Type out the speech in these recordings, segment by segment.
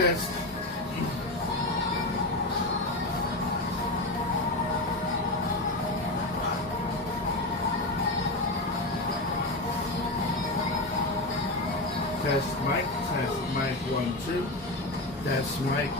test. Test mic 1 2. Test mic.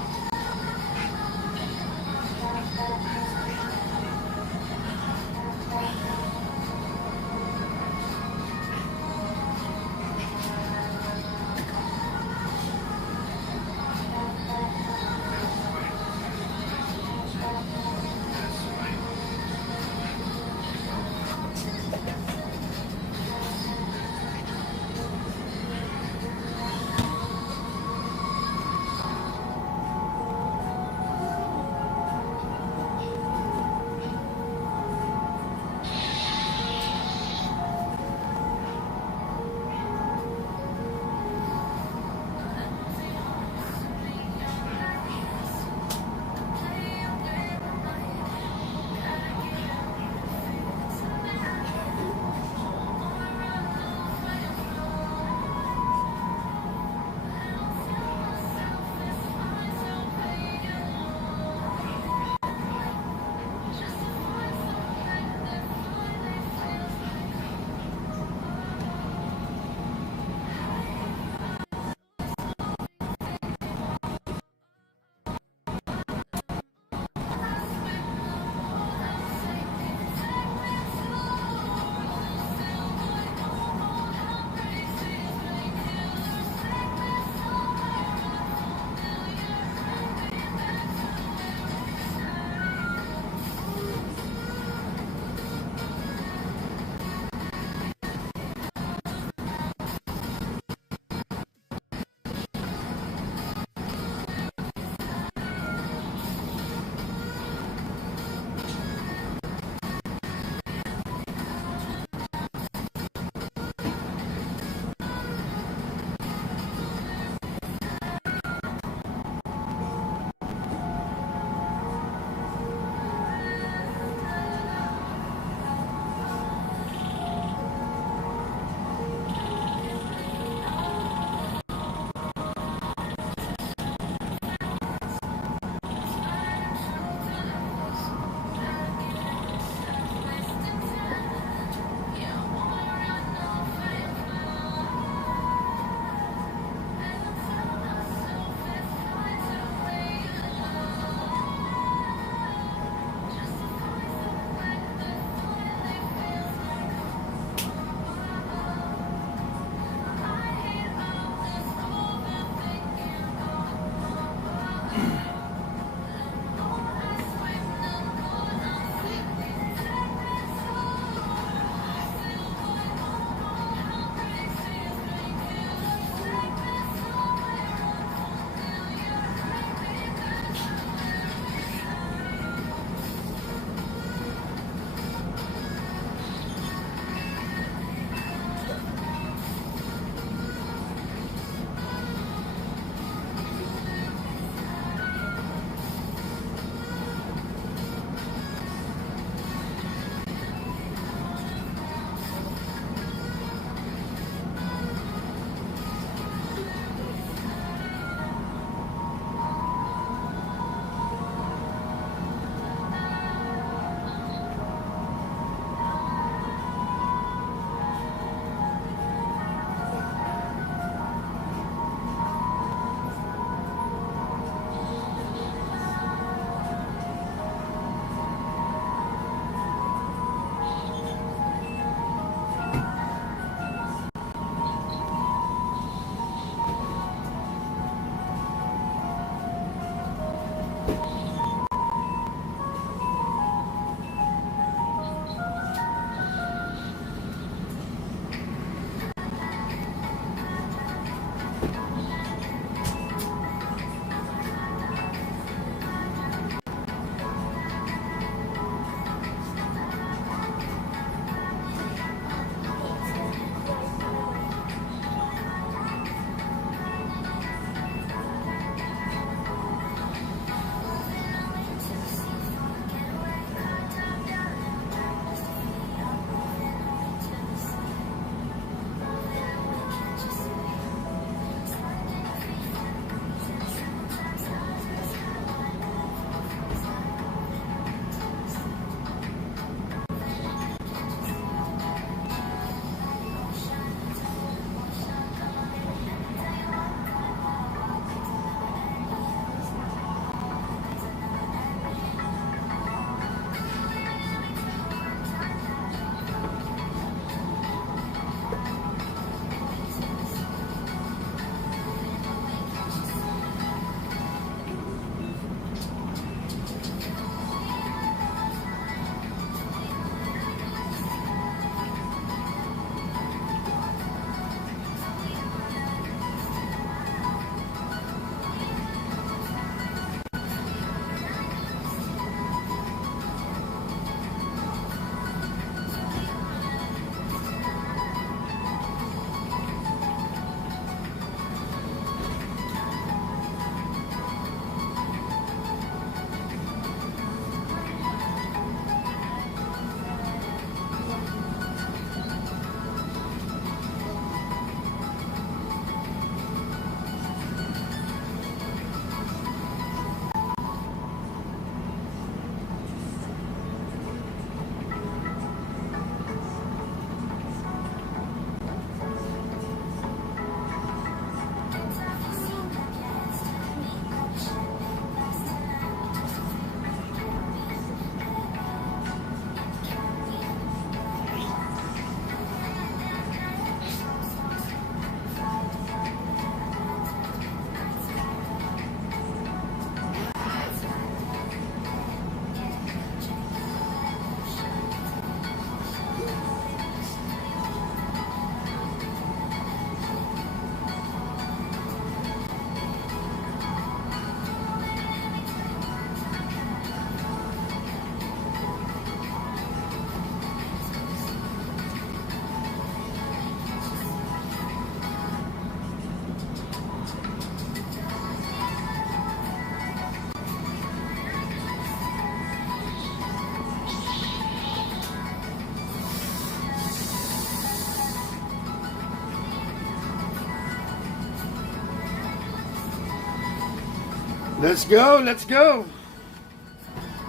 Let's go, let's go.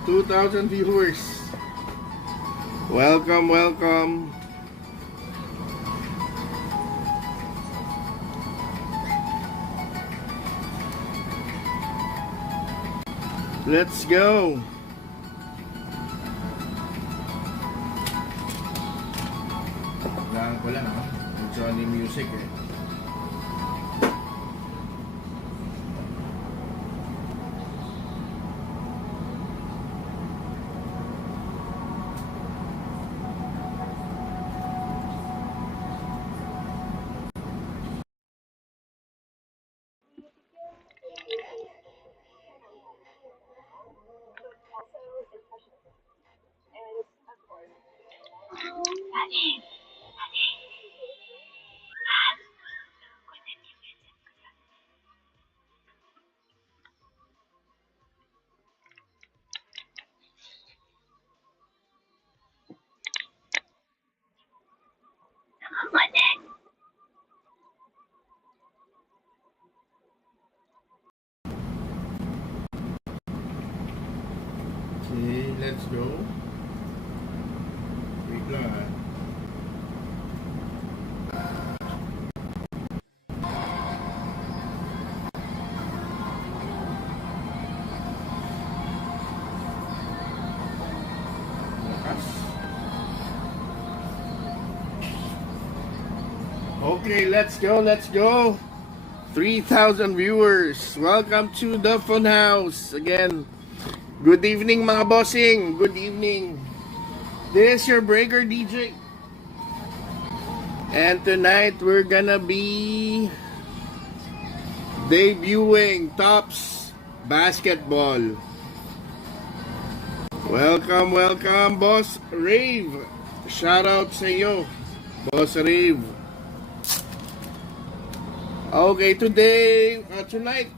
2,000 viewers. Welcome, welcome. Let's go. Kailangan ko lang, ha? Johnny Music, eh. Okay, let's go. Wait lang, ha. Okay, let's go, let's go. 3,000 viewers. Welcome to the Funhouse. Again, good evening mga bossing. Good evening. This is your breaker DJ. And tonight we're gonna be debuting Tops Basketball. Welcome, welcome, Boss Rave. Shout out sa iyo, Boss Rave. Okay, tonight,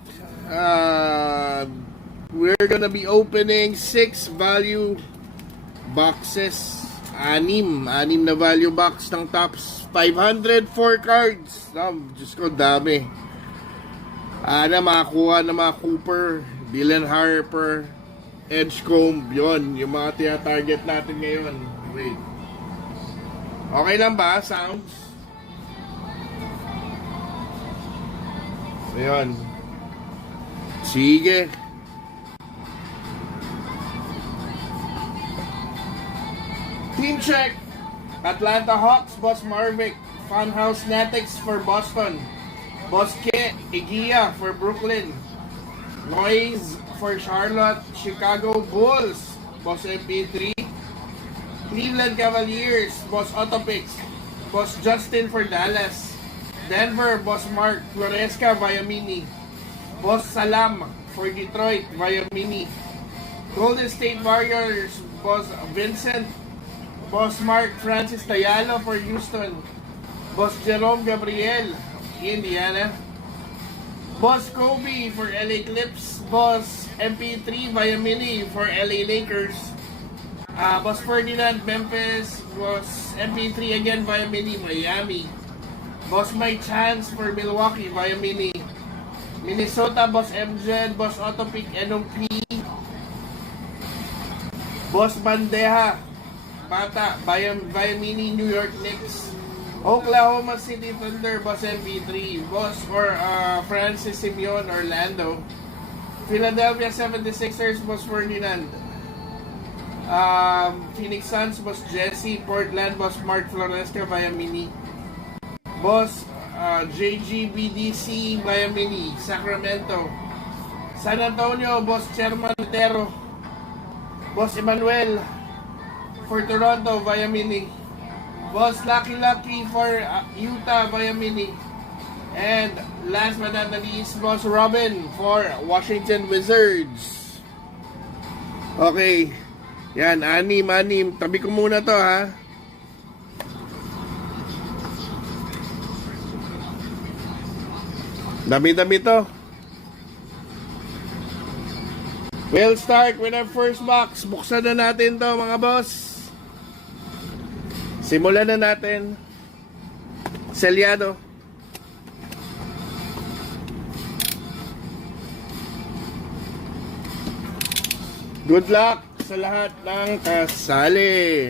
we're gonna be opening 6 value boxes. Anim na value box ng Tops. 504 cards. Diyos ko, dami. Makakuha na mga Cooper, Dylan Harper, Edgecombe, yon yung mga tina-target natin ngayon. Wait. Okay lang ba? Sounds? Ayan. Sige. Team check. Atlanta Hawks, Boss Marvick. Funhouse Natics for Boston. Boss Ke Igia for Brooklyn. Noise for Charlotte. Chicago Bulls, Boss MP3. Cleveland Cavaliers, Boss Autopix. Boss Justin for Dallas. Denver, Boss Mark Floresca via Mini. Boss Salam for Detroit via Mini. Golden State Warriors, Boss Vincent. Boss Mark Francis Tayalo for Houston. Boss Jerome Gabriel, Indiana. Boss Kobe for LA Clips. Boss MP3 via Mini for LA Lakers. Boss Ferdinand Memphis. Boss MP3 again via Mini Miami. Boss My Chance for Milwaukee via Mini. Minnesota, Boss MJ, Boss Autopic NOP. Boss Bandeja Bata via Mini New York Knicks. Oklahoma City Thunder, Boss MP3. Boss or Francis Simeon Orlando. Philadelphia 76ers, Boss Ferdinand. Phoenix Suns, Boss Jesse. Portland, Boss Mark Floresca via Mini. Boss JGBDC via Mini. Sacramento. San Antonio, Boss Chairman Otero. Boss Emmanuel for Toronto via Mini. Boss Lucky for Utah via Mini. And last but not the least, Boss Robin for Washington Wizards. Okay. Yan, anim. Tabi ko muna to, ha. Dami-dami to. We'll start with our first box. Buksan na natin to, mga boss. Simulan na natin. Selyado. Good luck sa lahat ng kasali.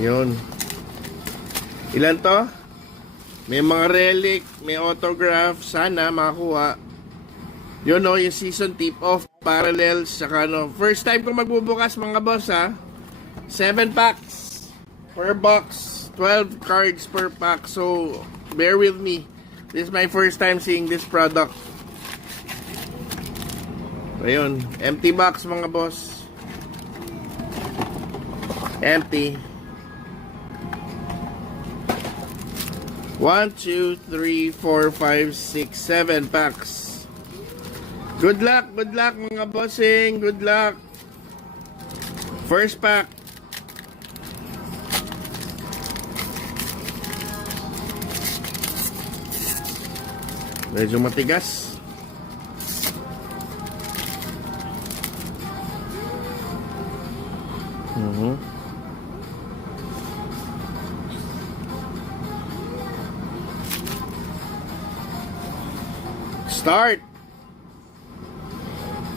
Yun. Ilan to? May mga relic, may autograph. Sana makakuha. Yun o, yung season tip-off, parallels, saka ano. First time ko magbubukas mga boss ha. 7 packs per box. 12 cards per pack. So, bear with me. This is my first time seeing this product. Ayun, empty box mga boss. Empty. 1, 2, 3, 4, 5, 6, 7 packs. Good luck mga bossing. Good luck. First pack. Medyo matigas. Start.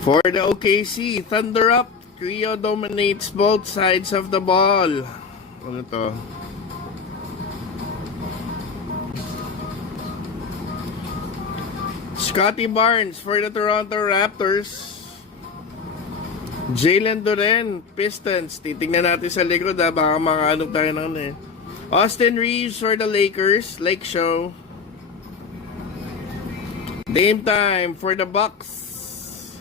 For the OKC, Thunder up. Creo dominates both sides of the ball. Ano to? Scotty Barnes for the Toronto Raptors. Jalen Duren, Pistons. Titingnan natin sa likod ha. Baka makaanong tayo ng eh. Austin Reeves for the Lakers. Lake Show. Dame time for the Bucks.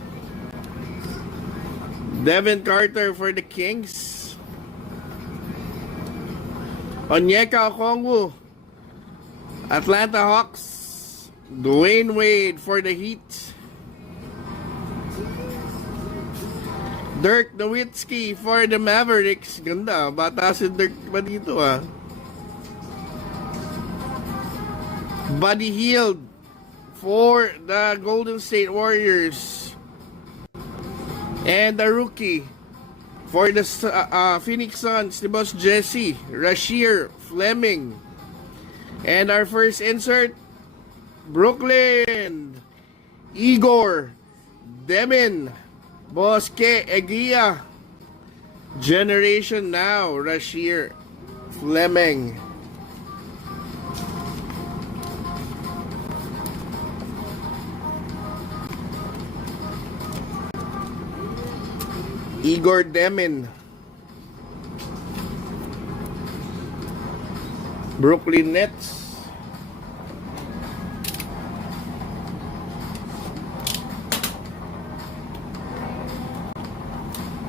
Devin Carter for the Kings. Onyeka Okongwu, Atlanta Hawks. Dwayne Wade for the Heat. Dirk Nowitzki for the Mavericks. Ganda, bata si Dirk pa dito ah. Buddy Hield for the Golden State Warriors. And the rookie for the Phoenix Suns, the boss Jesse Rasheer Fleming. And our first insert, Brooklyn, Igor Demin, Bosque Egia, Generation Now, Rasheer Fleming. Igor Demin, Brooklyn Nets.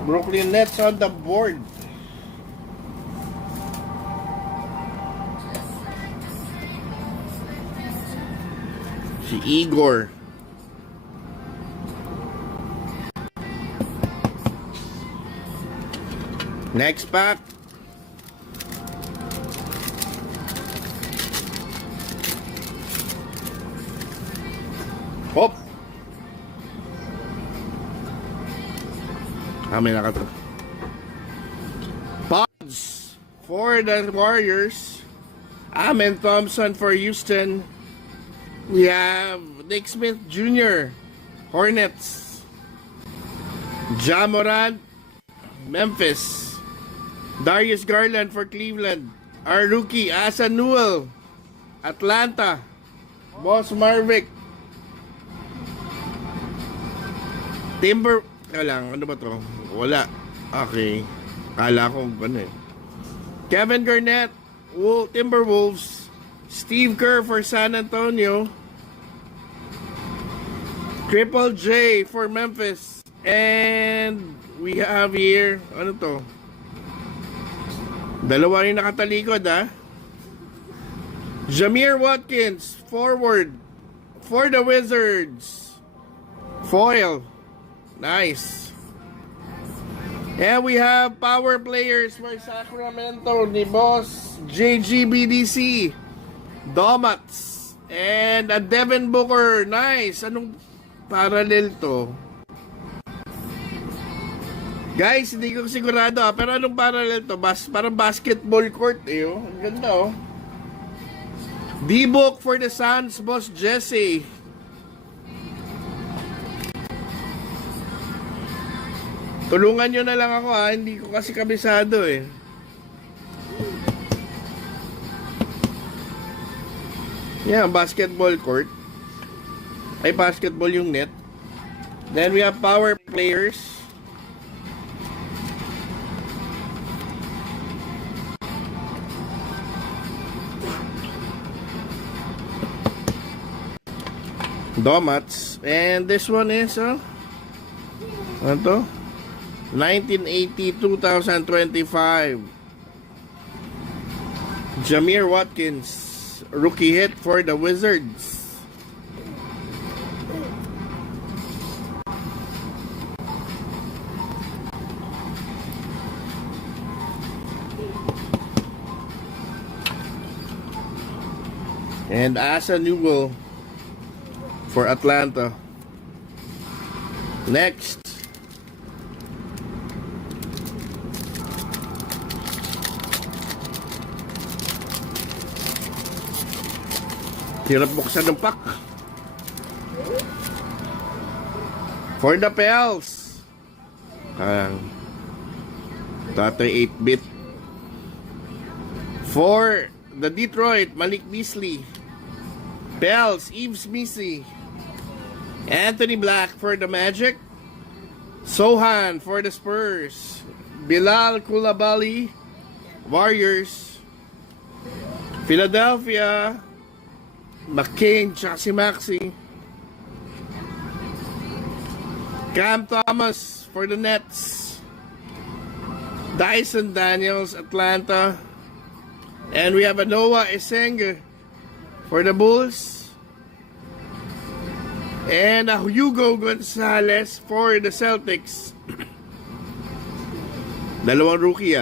Brooklyn Nets on the board. Si Igor. Next pack. Hop. May nakato. Pods for the Warriors. Amen Thompson for Houston. We have Nick Smith Jr. Hornets. Ja Morant, Memphis. Darius Garland for Cleveland. Our rookie Asa Newell, Atlanta. Boss Marvick. Timber. Ano ba to? Wala. Okay. Kala ko ano eh. Kevin Garnett, Timberwolves. Steve Kerr for San Antonio. Triple J for Memphis. And we have here, ano to? Dalawa rin nakatalikod ha. Jameer Watkins, forward for the Wizards. Foil. Nice. And we have power players for Sacramento ni Boss JGBDC, Domats, and a Devin Booker. Nice. Anong parallel to? Guys, hindi ko sigurado pero anong parallel to? Parang basketball court eh. Oh. Ang ganda oh. D-Book for the Suns, Boss Jesse. Tulungan nyo na lang ako ha, hindi ko kasi kabisado eh. Yeah, basketball court. Ay, basketball yung net. Then we have power players. Domats. And this one is, ano to? 1980-2025. Jameer Watkins. Rookie hit for the Wizards. And Asa Newell for Atlanta. Next. Hirap buksan ng pack. For the Pels. Tatay 8-bit. For the Detroit, Malik Beasley. Pels, Yves Missy. Anthony Black for the Magic. Sohan for the Spurs. Bilal Coulibaly, Warriors. Philadelphia, McCain, tsaka si Maxi. Cam Thomas for the Nets. Dyson Daniels, Atlanta. And we have a Noah Esenga for the Bulls. And a Hugo Gonzalez for the Celtics. Dalawang rookie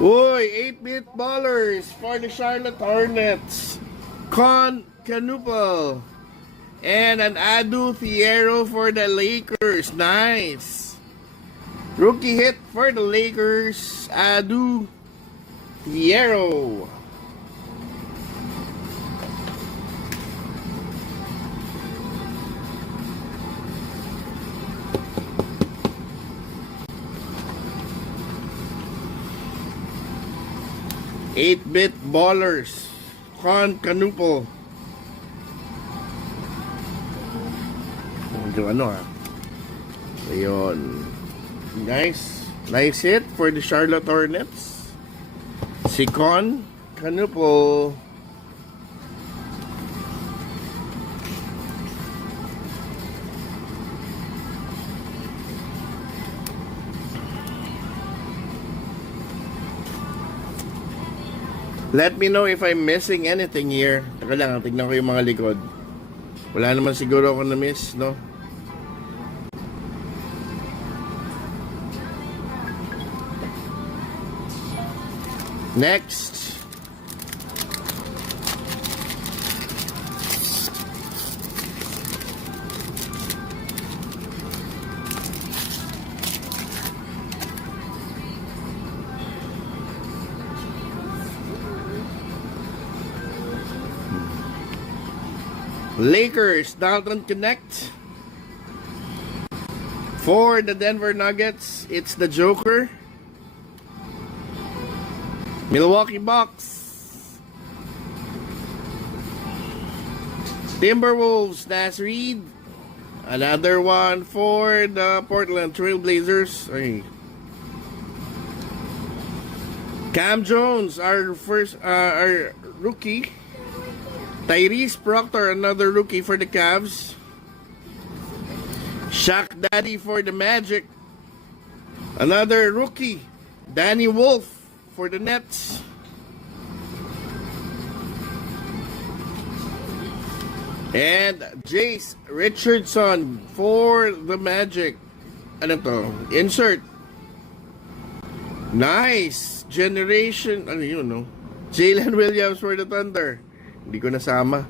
Uy, 8-bit ballers for the Charlotte Hornets. Con Canupal. And an Adu Thiero for the Lakers. Nice. Rookie hit for the Lakers. Adu Thiero. Eight-bit ballers. Con Canupal. Ano Ayun. Nice. Nice hit for the Charlotte Hornets. Si Con Canupal. Let me know if I'm missing anything here. Taka lang, tignan ko yung mga likod. Wala naman siguro ako na-miss, no? Next. Lakers, Dalton Connect. For the Denver Nuggets, it's the Joker. Milwaukee Bucks. Timberwolves, Nas Reed. Another one for the Portland Trail Blazers. Ay. Cam Jones, our rookie. Tyrese Proctor, another rookie for the Cavs. Shaq Daddy for the Magic. Another rookie. Danny Wolf for the Nets. And Jace Richardson for the Magic. Ano to? Insert. Nice. Generation. Ano yun, no? Jalen Williams for the Thunder. Hindi ko nasama.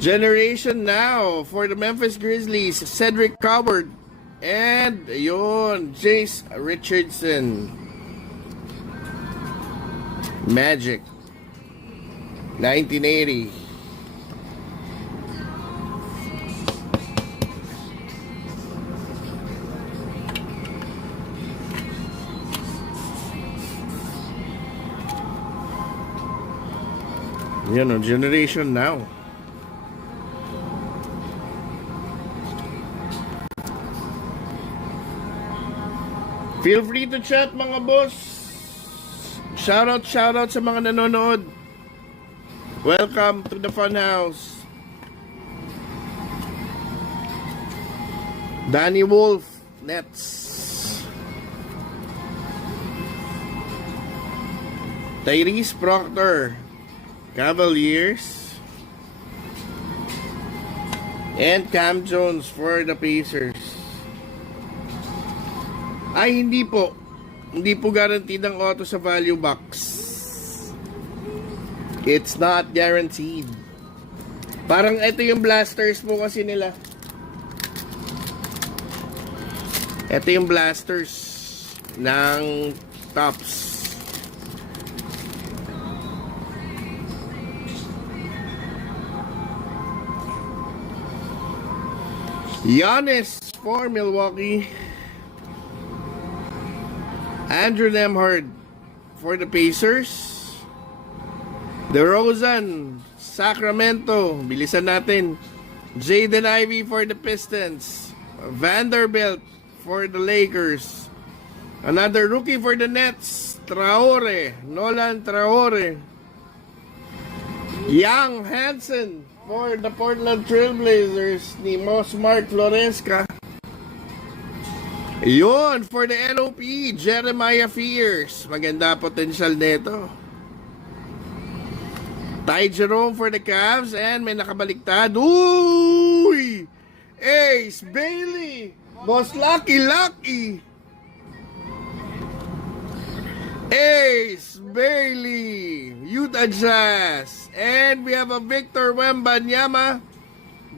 Generation Now for the Memphis Grizzlies, Cedric Coward. And yun, Jace Richardson. Magic 1980. Yan o, generation now. Feel free to chat mga boss. Shoutout sa mga nanonood. Welcome to the Funhouse. Danny Wolf, Nets. Tyrese Proctor, Cavaliers. And Cam Jones for the Pacers. Ay, hindi po. Hindi po guaranteed ang auto sa value box. It's not guaranteed. Parang ito yung blasters po kasi nila. Ito yung blasters ng tops. Giannis for Milwaukee. Andrew Nemhard for the Pacers. DeRozan, Sacramento. Bilisan natin. Jaden Ivey for the Pistons. Vanderbilt for the Lakers. Another rookie for the Nets. Traore. Nolan Traore. Young Hansen for the Portland Trailblazers ni Mark Floresca. Yun, for the NOP, Jeremiah Fears. Maganda potential nito. Ty Jerome for the Cavs. And may nakabaliktad. Uy! Ace Bailey. Boss Lucky. Ace Bailey. Utah Jazz. And we have a Victor Wembanyama.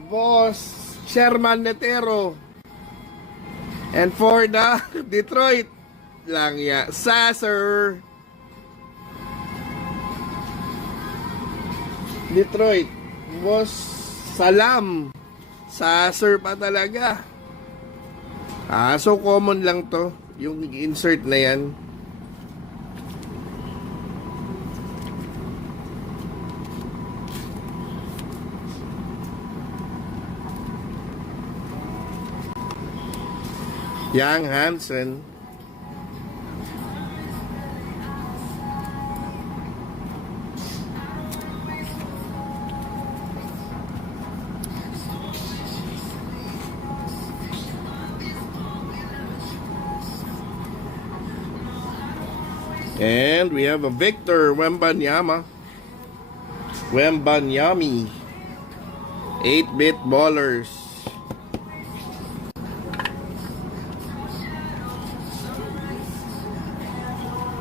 Boss Sherman Netero. And for the Detroit lang ya, Sasser. Detroit. Boss Salam. Sasser pa talaga. So common lang to. Yung insert na yan. Young Hansen. And we have a Victor Wembanyama. 8-bit ballers.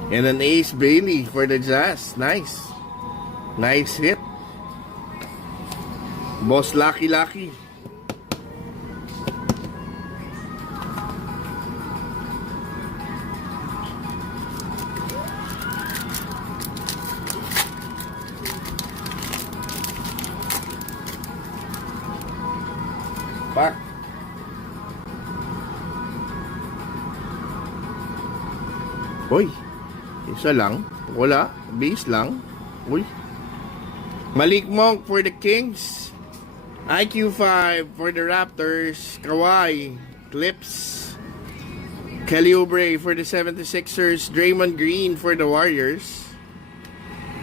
And an Ace Bailey for the Jazz. Nice. Nice hit. Boss Lucky. Back. Hoy. Isa lang. Wala. Base lang. Uy. Malik Monk for the Kings. IQ5 for the Raptors. Kawhi. Clips. Kelly Oubre for the 76ers. Draymond Green for the Warriors.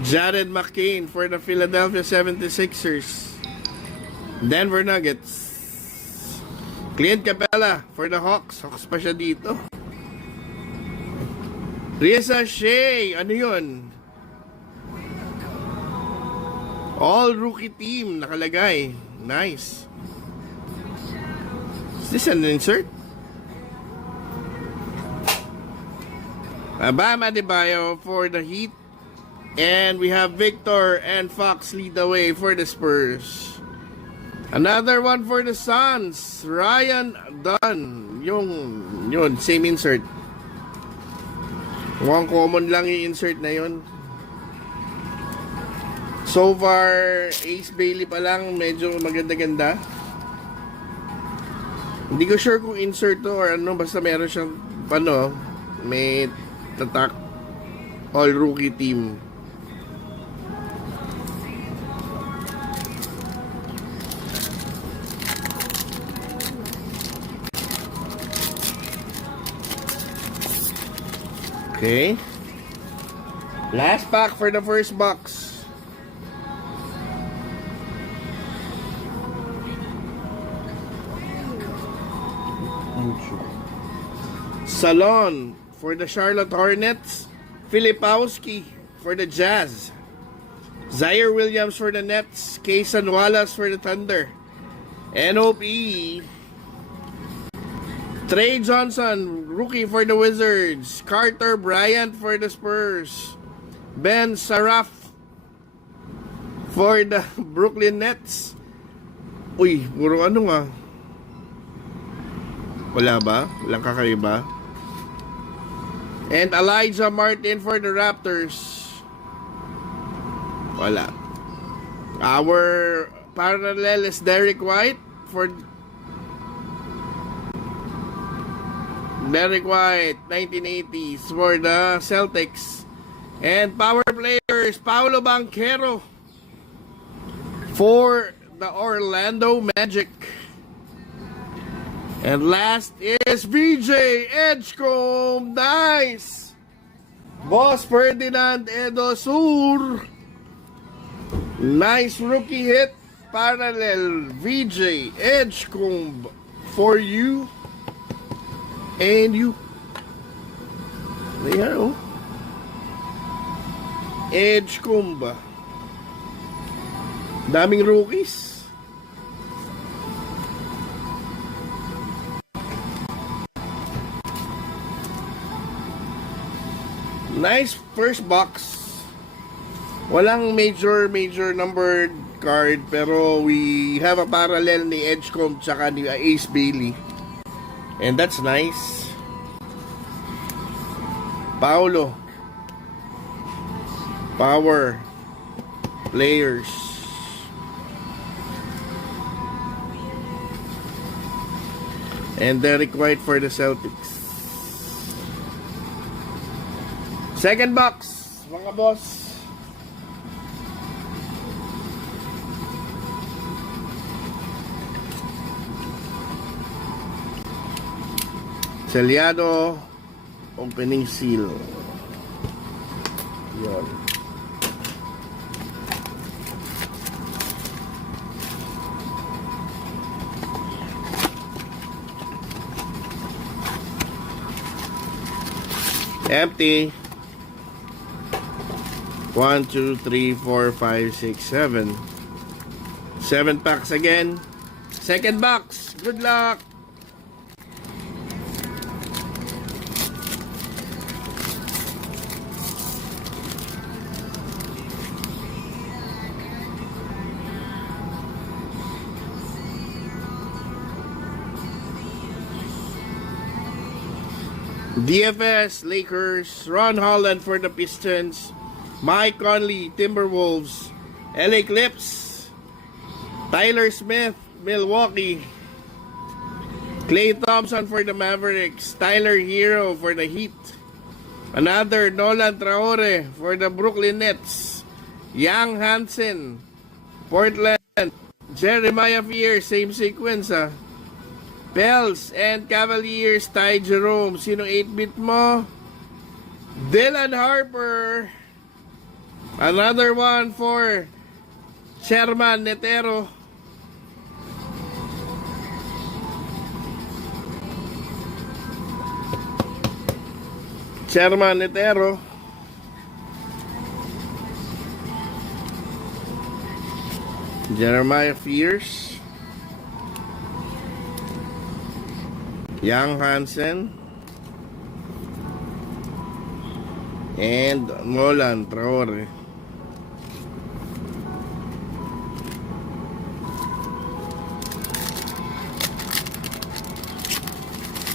Jared McCain for the Philadelphia 76ers. Denver Nuggets. Clint Capella for the Hawks. Hawks pa siya dito. Risa Shea, ano yun? All rookie team nakalagay. Nice. Is this an insert? Bam Adebayo for the Heat. And we have Victor and Fox lead the way for the Spurs. Another one for the Suns. Ryan Dunn. Yun, same insert. Mukhang common lang yung insert na yun. So far, Ace Bailey pa lang, medyo maganda-ganda. Hindi ko sure kung insert to or ano, basta meron siyang, may tatak all rookie team. Okay. Last pack for the first box. Salon for the Charlotte Hornets. Filipowski for the Jazz. Zaire Williams for the Nets. Kayson Wallace for the Thunder. NOP. Trey Johnson, rookie for the Wizards. Carter Bryant for the Spurs. Ben Saraf for the Brooklyn Nets. Uy, puro ano nga. Wala ba? Walang kakaiba. And Elijah Martin for the Raptors. Wala. Our parallel is Derek White for Derek White, 1980s for the Celtics. And power players, Paolo Banchero for the Orlando Magic. And last is VJ Edgecombe. Nice! Boss Ferdinand Edosur. Nice rookie hit. Parallel VJ Edgecombe for you. And you. There, oh. Edgecombe. Daming rookies. Nice first box. Walang major numbered card, pero we have a parallel ni Edgecombe tsaka ni Ace Bailey. And that's nice. Paolo. Power players. And Derek White for the Celtics. Second box, mga boss. Selyado opening seal. Yon. Empty. 1, 2, 3, 4, 5, 6, 7. 7 packs again. Second box. Good luck. DFS, Lakers, Ron Holland for the Pistons, Mike Conley, Timberwolves, LA Clips, Tyler Smith, Milwaukee, Klay Thompson for the Mavericks, Tyler Hero for the Heat, another Nolan Traore for the Brooklyn Nets, Young Hansen, Portland, Jeremiah Fear, same sequence Pels and Cavaliers, Ty Jerome. Sino 8-bit mo? Dylan Harper. Another one for Sherman Netero. Sherman Netero. Jeremiah Fears. Young Hansen and Nolan Traore.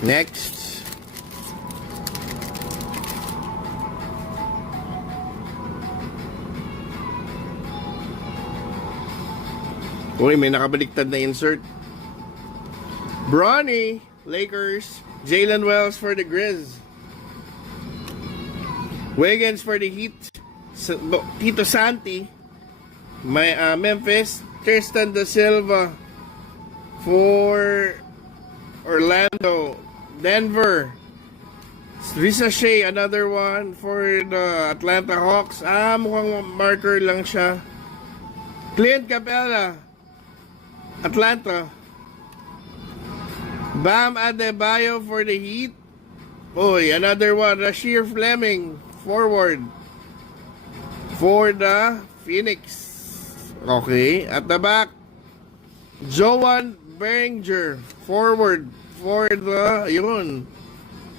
Next, uy, may nakabaliktad na insert. Bronny, Lakers. Jalen Wells for the Grizz. Wiggins for the Heat. Tito Santi. Memphis. Tristan Da Silva for Orlando. Denver. Ricochet, another one for the Atlanta Hawks. Mukhang marker lang siya. Clint Capella, Atlanta. Bam Adebayo for the Heat. Oy, another one. Rasheer Fleming, forward for the Phoenix. Okay, at the back, Joan Beringer, forward for the,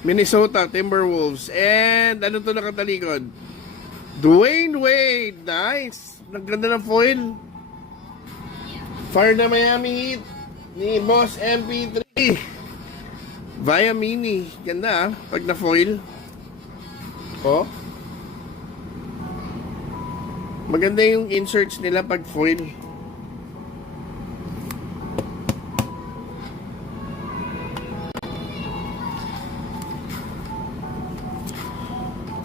Minnesota Timberwolves. And ano to nakatalikod? Dwayne Wade, nice. Nagganda ng foil. For the Miami Heat ni Boss MP3. Via Mini. Ganda pag na foil. Oh. Maganda yung inserts nila pag foil.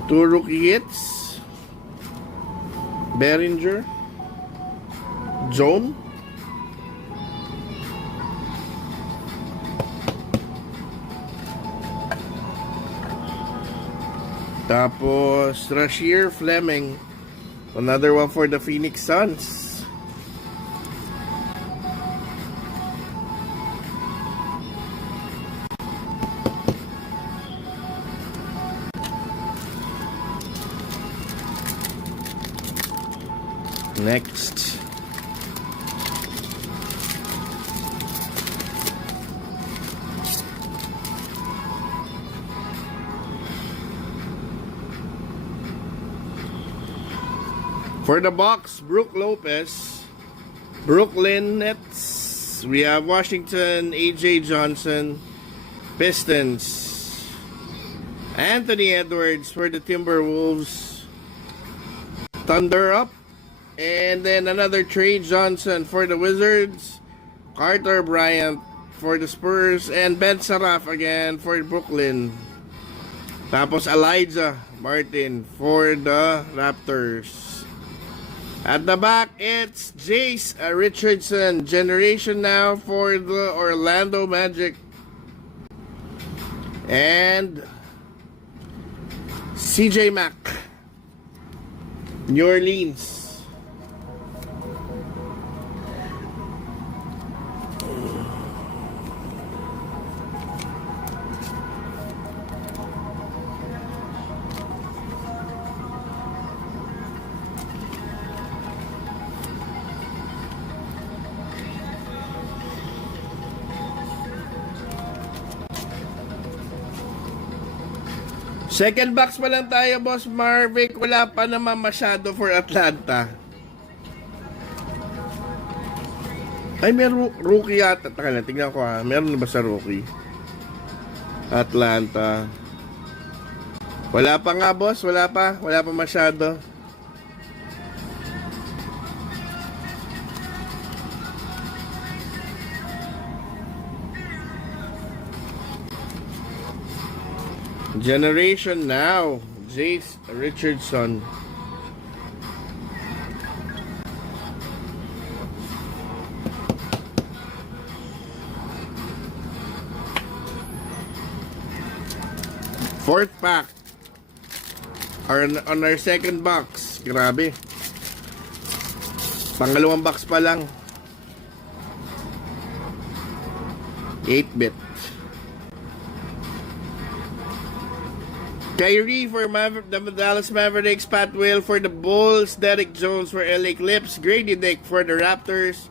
Two rookie hits. Beringer. Joan. Tapos Rasheer Fleming. Another one for the Phoenix Suns. Next. For the Bucks, Brook Lopez. Brooklyn Nets. We have Washington, AJ Johnson. Pistons. Anthony Edwards for the Timberwolves. Thunder up. And then another Trey Johnson for the Wizards. Carter Bryant for the Spurs. And Ben Saraf again for Brooklyn. Tapos Elijah Martin for the Raptors. At the back, it's Jace Richardson. Generation now for the Orlando Magic. And CJ Mack. New Orleans. Second box pa lang tayo, Boss Marvic. Wala pa naman masyado for Atlanta. Ay, may rookie yata. Taka na, tingnan ko ha. Meron na ba sa rookie? Atlanta. Wala pa nga, boss. Wala pa. Wala pa masyado. Generation now. Jace Richardson. Fourth pack. On our second box. Grabe. Pangalawang box pa lang. 8-bit. Kyrie for the Dallas Mavericks. Pat Will for the Bulls. Derek Jones for LA Clips. Grady Dick for the Raptors.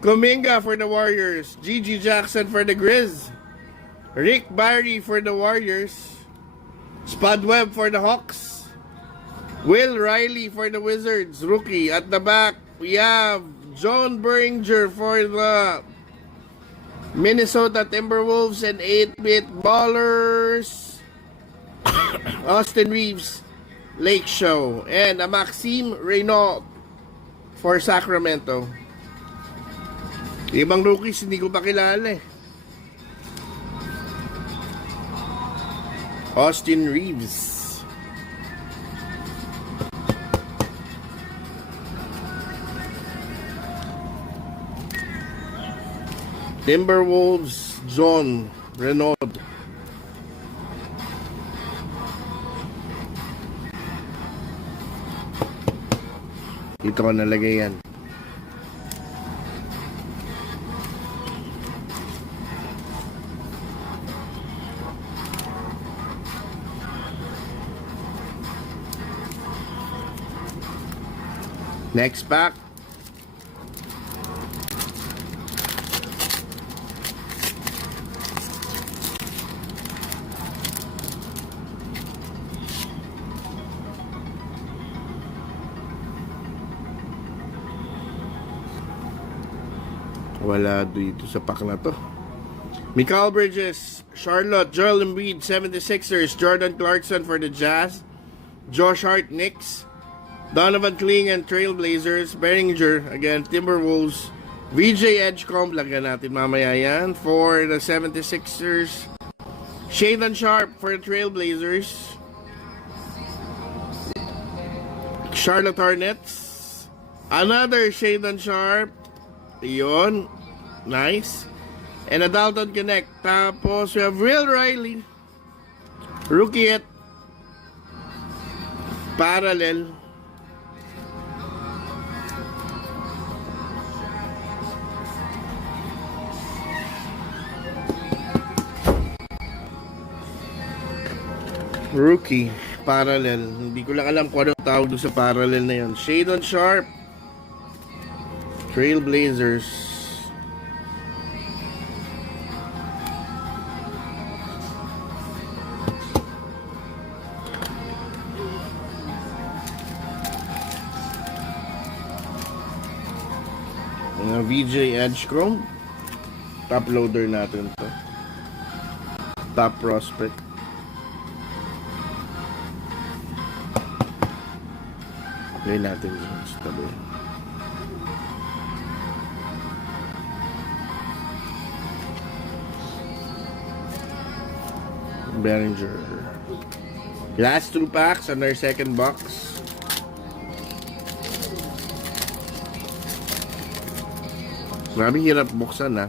Kuminga for the Warriors. Gigi Jackson for the Grizz. Rick Barry for the Warriors. Spud Webb for the Hawks. Will Riley for the Wizards. Rookie. At the back, we have John Beringer for the Minnesota Timberwolves and 8-bit Ballers. Austin Reeves, Lake Show, and a Maxime Renault for Sacramento. Ibang rookies, hindi ko pa kilala eh. Austin Reeves. Timberwolves, John Renault. Dito ko nalagay yan. Next pack. Wala dito sa pack na to. Mikal Bridges, Charlotte, Joel Embiid, 76ers, Jordan Clarkson for the Jazz, Josh Hart, Knicks, Donovan Clingan, Trailblazers, Behringer, again, Timberwolves, VJ Edgecomb, lagyan natin mamaya yan, for the 76ers, Shaedon Sharp for the Trailblazers, Charlotte Hornets, another Shaedon Sharp, yun, nice, and a Dalton Connect. Tapos we have Will Riley, rookie at parallel. Rookie, parallel. Hindi ko lang alam kung anong tawag doon sa parallel na yun. Shaedon Sharp, Trailblazers. VJ Edgecomb. Top loader natin to. Top prospect. Lagay natin dyan sa tabi. Behringer. Last 2 packs on our second box. Grabe hirap buksan ha.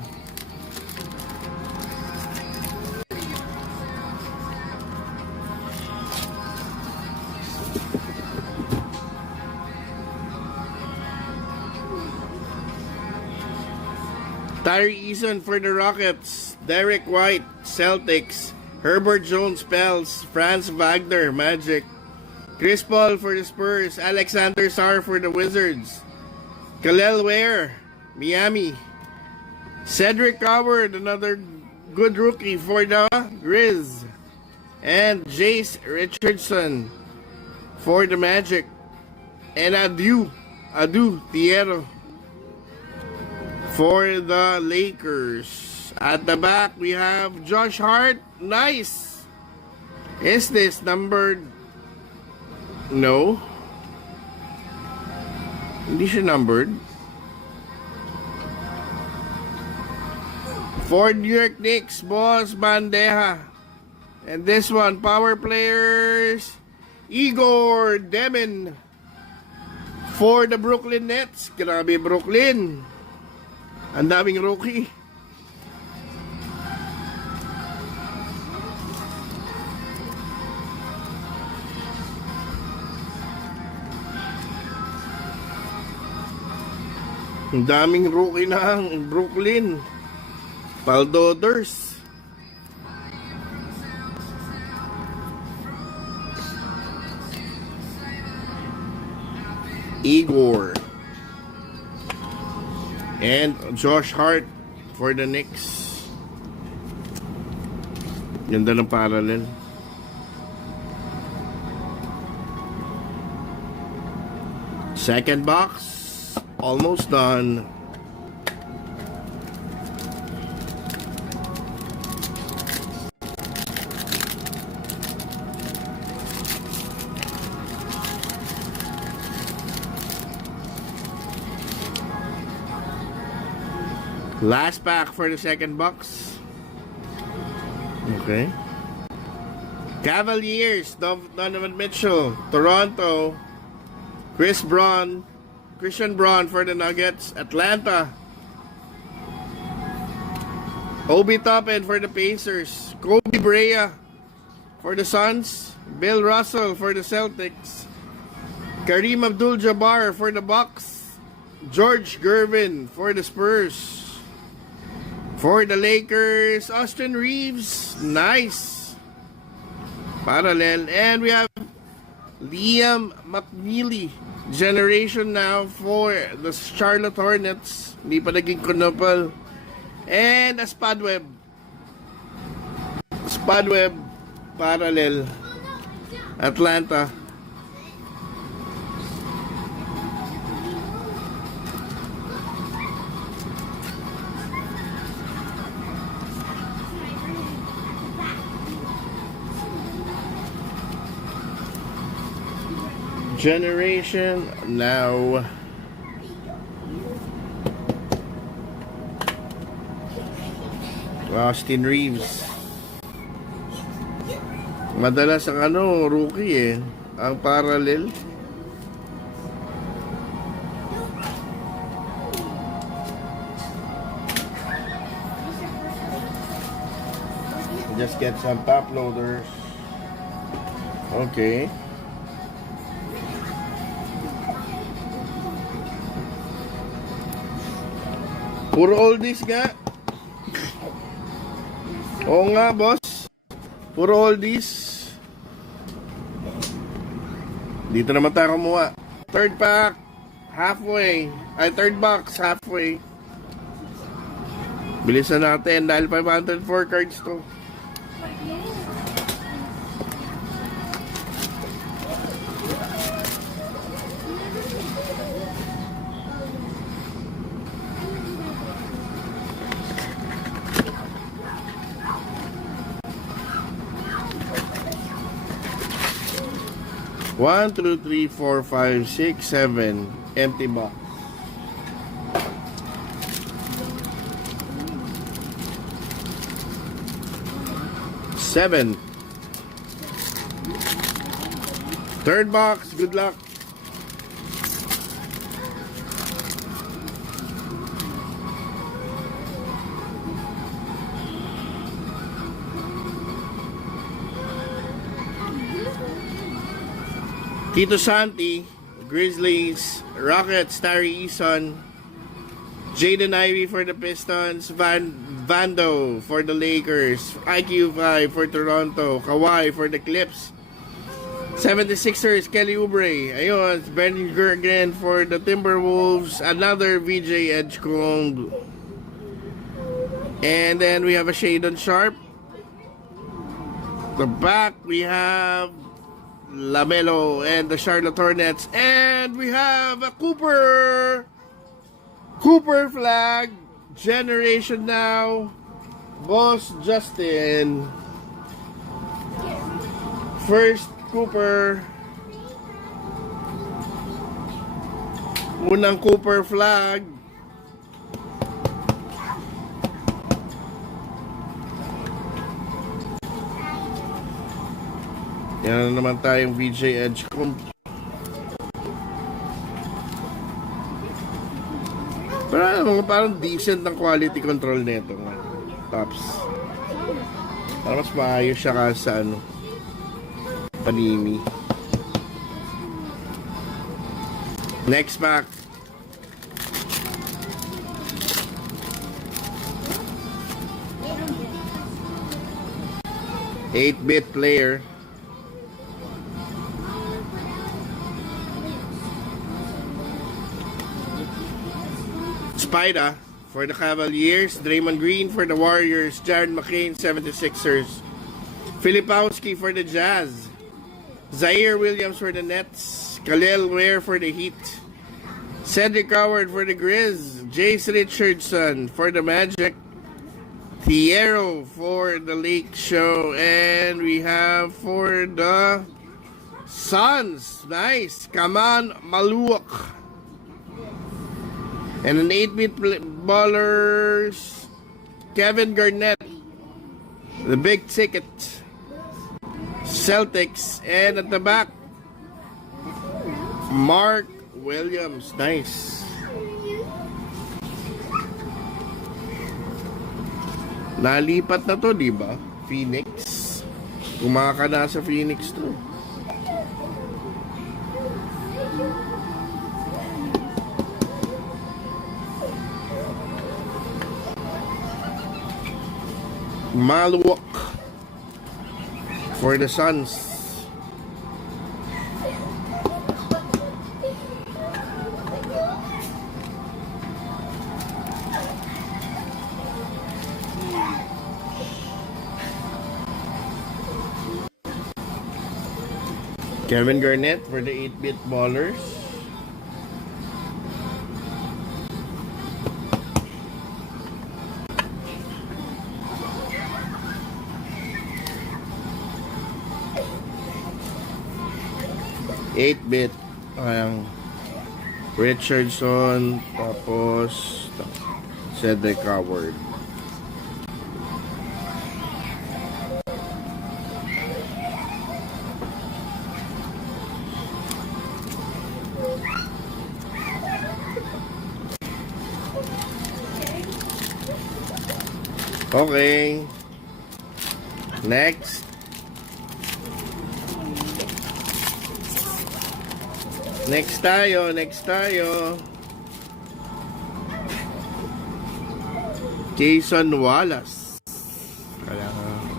Tyree Eason for the Rockets, Derek White, Celtics, Herbert Jones, Pels, Franz Wagner, Magic, Chris Paul for the Spurs, Alexander Sarr for the Wizards, Khalil Ware, Miami, Cedric Coward, another good rookie for the Grizz, and Jace Richardson for the Magic, and Adu Tiero for the Lakers. At the back, we have Josh Hart. Nice. Is this numbered? No. Hindi siya numbered. For New York Knicks, Boss Bandeja. And this one, power players, Igor Demin. For the Brooklyn Nets. Grabe, Brooklyn. Ang daming rookie. Ang daming rookie na ang Brooklyn. Paldoders. Igor. And Josh Hart for the Knicks. Ganda ng parallel. Second box. Almost done. Last pack for the second box. Okay. Cavaliers, Donovan Mitchell, Toronto, Christian Braun for the Nuggets, Atlanta, Obi Toppin for the Pacers, Kobe Brea for the Suns, Bill Russell for the Celtics, Kareem Abdul-Jabbar for the Bucks. George Gervin for the Spurs. For the Lakers, Austin Reeves. Nice. Parallel. And we have Liam McNeely. Generation now for the Charlotte Hornets. Hindi pa naging Kunopal. And a Spadweb. Spadweb. Parallel. Atlanta. Generation now. Austin Reeves. Madalas ang rookie ang parallel. Just get some top loaders. Okay. Puro oldies nga. Oo nga, boss. Puro oldies. Dito naman tayo kumuha. Third pack, halfway. Ay, third box, halfway. Bilisan natin dahil 504 cards to. One, two, three, four, five, six, seven. Empty box. Seven. Third box. Good luck. Tito Santi, Grizzlies, Rockets, Tari Eason, Jaden Ivey for the Pistons, Vando for the Lakers, IQ5 for Toronto, Kawhi for the Clips, 76ers, Kelly Oubre, ayun, Benninger again for the Timberwolves, another VJ Edgecombe, and then we have a Shadon Sharp. The back we have LaMelo and the Charlotte Hornets, and we have a Cooper flag, generation now, Boss Justin, first Cooper, unang Cooper flag. Yan na naman tayong VJ Edgecombe. Pero parang decent ng quality control nito nga. Tops. Parang mas maayos siya ka sa Panini. Next pack. Eight-bit player. Spida for the Cavaliers, Draymond Green for the Warriors, Jared McCain, 76ers, Filipowski for the Jazz, Zaire Williams for the Nets, Khalil Ware for the Heat, Cedric Howard for the Grizz, Jace Richardson for the Magic, Thiero for the Lake Show, and we have for the Suns, nice, Kaman Maluak. And an 8-bit ballers, Kevin Garnett, the big ticket, Celtics, and at the back, Mark Williams, nice. Nalipat na to, di ba? Phoenix. Kumaka na sa Phoenix to. Maluwak for the Suns. Kevin Garnett for the 8-bit ballers. Eight-bit ang Richardson, tapos Cedric Howard. Okay. Next. Next tayo. Jason Wallace.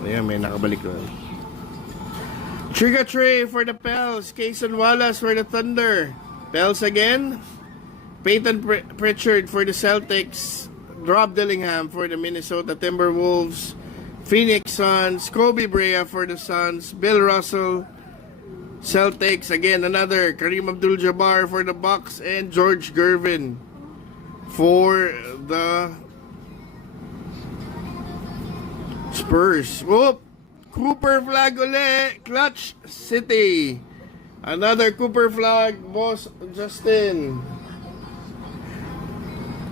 Ayan, may nakabalik na. Trigger tray for the Pels. Jason Wallace for the Thunder. Pels again. Peyton Pritchard for the Celtics. Rob Dillingham for the Minnesota Timberwolves. Phoenix Suns. Kobe Brea for the Suns. Bill Russell, Celtics. Again, another Kareem Abdul-Jabbar for the Bucks. And George Gervin for the Spurs. Whoop! Cooper flag uli. Clutch City. Another Cooper flag. Boss Justin.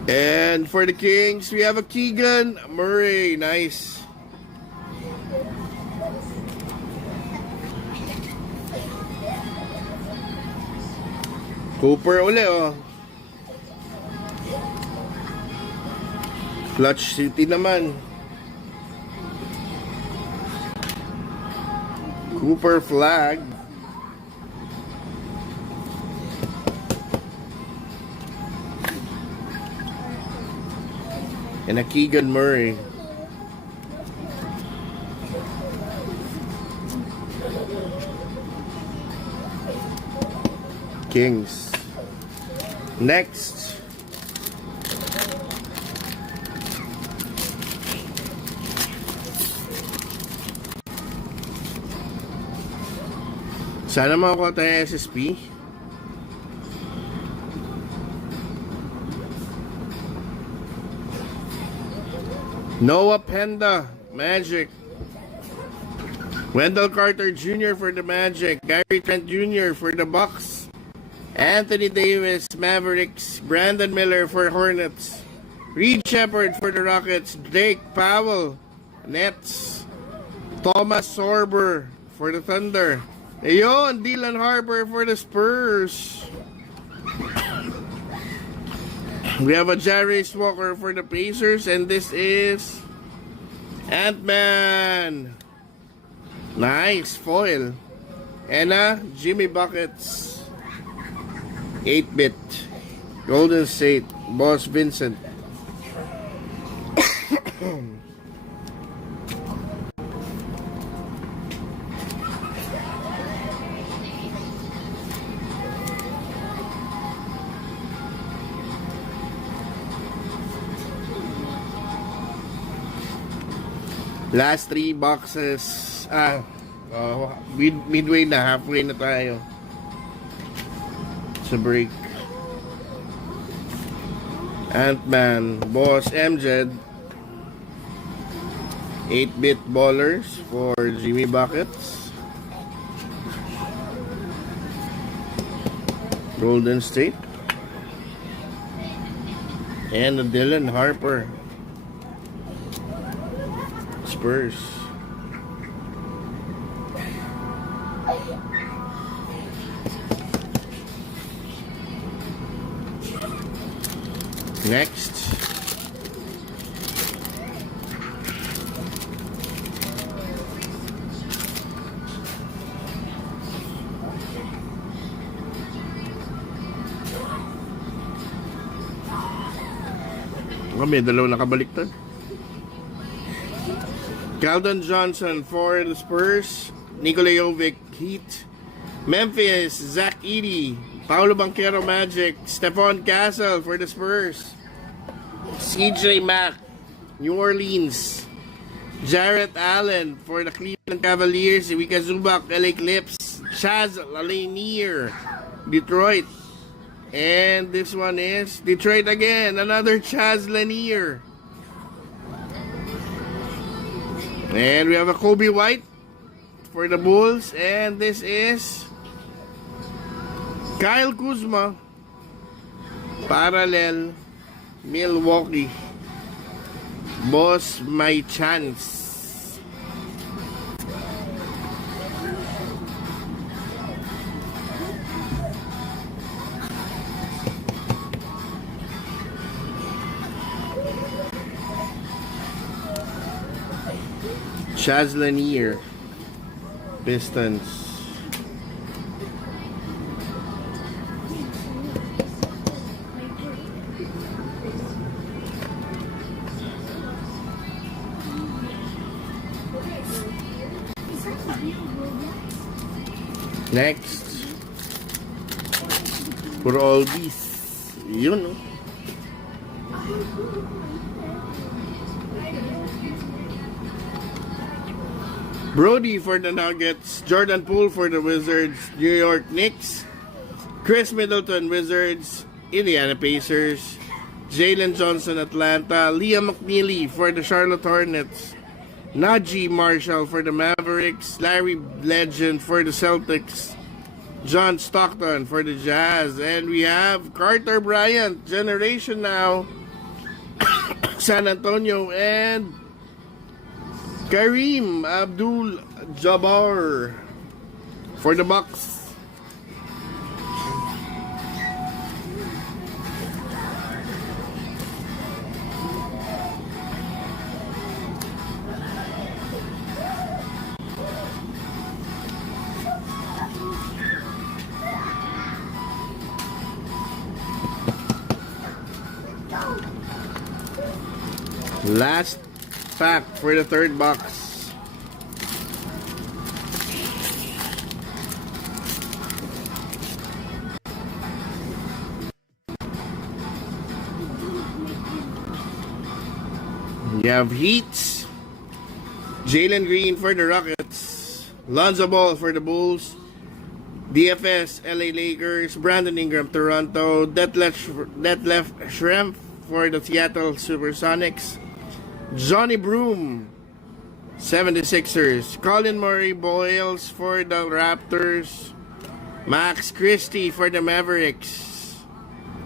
And for the Kings, we have a Keegan Murray. Nice. Cooper uli, oh. Clutch City naman. Cooper flag. And a Keegan Murray. Kings. Next. Sana makakuha tayo SSP. Noah Penda, Magic. Wendell Carter Jr. for the Magic. Gary Trent Jr. for the Bucks. Anthony Davis, Mavericks. Brandon Miller for Hornets. Reed Shepherd for the Rockets. Drake Powell, Nets. Thomas Sorber for the Thunder. Ayun, Dylan Harper for the Spurs. We have a Jarvis Walker for the Pacers, and this is Ant-Man. Nice foil. And Jimmy Buckets. 8-bit. Golden State. Boss Vincent. Last 3 boxes. Midway na, halfway na tayo sa break. Ant-Man, Boss MJ. 8-bit ballers for Jimmy Buckets. Golden State. And Dylan Harper, Spurs. Next. May dalawa nakabaliktad. Keldon Johnson for the Spurs. Nikola Jovic, Heat. Memphis, Zach Edey. Paolo Banchero, Magic. Stephon Castle for the Spurs. CJ Mack, New Orleans. Jarrett Allen for the Cleveland Cavaliers. Iwika Zubac, LA Clips. Chaz Lanier, Detroit. And this one is Detroit again. Another Chaz Lanier. And we have a Kobe White for the Bulls. And this is Kyle Kuzma, parallel, Milwaukee. Boss, my chance. Chaz Lanier, Pistons. Next, for all these, you know. Brody for the Nuggets, Jordan Poole for the Wizards, New York Knicks, Chris Middleton, Wizards, Indiana Pacers, Jalen Johnson, Atlanta, Liam McNeely for the Charlotte Hornets, Najee Marshall for the Mavericks, Larry Legend for the Celtics, John Stockton for the Jazz, and we have Carter Bryant, Generation Now, San Antonio, and Kareem Abdul-Jabbar for the Bucks. Last pack for the third box. You have Heat, Jalen Green for the Rockets, Lonzo Ball for the Bulls, DFS LA Lakers, Brandon Ingram Toronto, Detlef Schrempf for the Seattle Supersonics, Johnny Broom 76ers, Colin Murray Boyles for the Raptors, Max Christie for the Mavericks,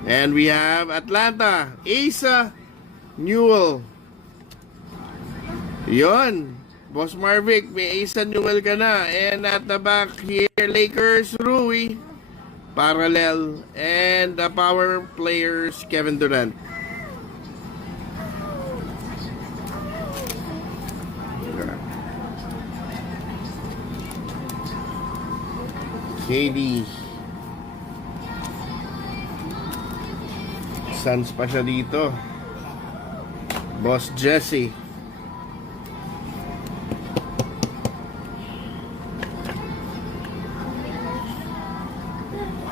and we have Atlanta, Asa Newell. Yon, Boss Marvic, may Asa Newell ka na. And at the back here, Lakers, Rui, parallel, and the power players, Kevin Durant. KD. Suns pa siya dito. Boss Jesse.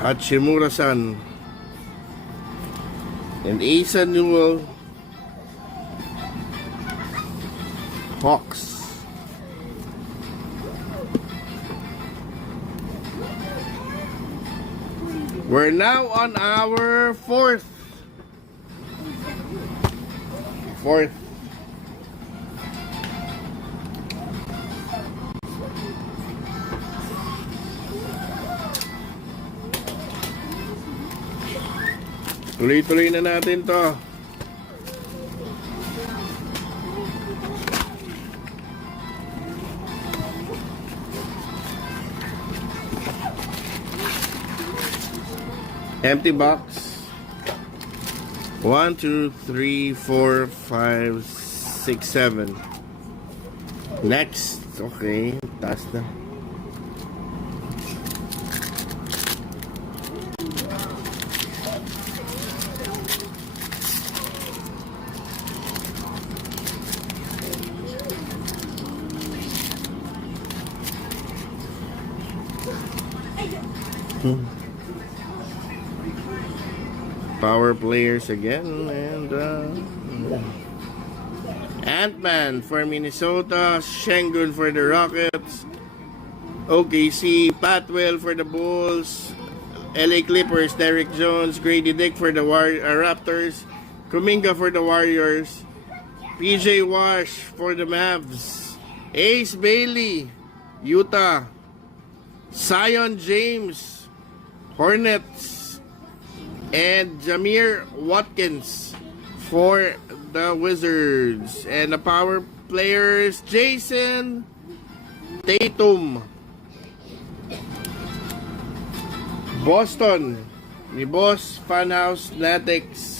Hachimura-san. And Asa Newell. Hawks. We're now on our fourth. Tuloy-tuloy na natin to. Empty box. 1, 2, 3, 4, 5, 6, 7. Next. Okay. Taas na. Power players again, and Ant-Man for Minnesota, Şengün for the Rockets, OKC, Patwell for the Bulls, LA Clippers, Derrick Jones, Grady Dick for the Raptors, Kuminga for the Warriors, PJ Wash for the Mavs, Ace Bailey, Utah, Zion James, Hornets, and Jameer Watkins for the Wizards. And the power players, Jason Tatum, Boston, ni Boss Funhouse Natics.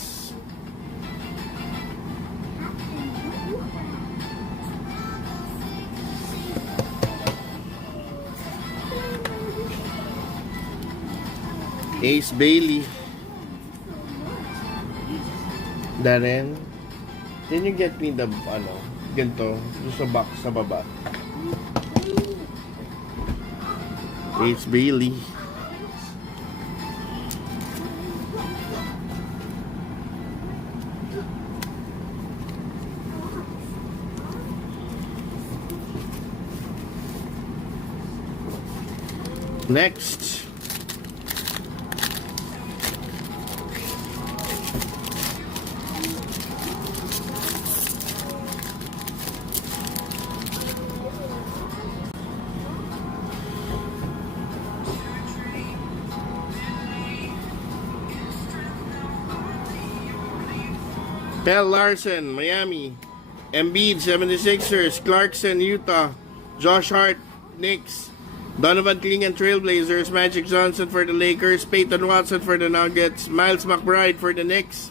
Ace Bailey. Darren, can you get me the ganito, sa box sa baba? Ace Bailey. Next, Pell Larson, Miami, Embiid, 76ers, Clarkson, Utah, Josh Hart, Knicks, Donovan Clingan, Trailblazers, Magic Johnson for the Lakers, Peyton Watson for the Nuggets, Miles McBride for the Knicks,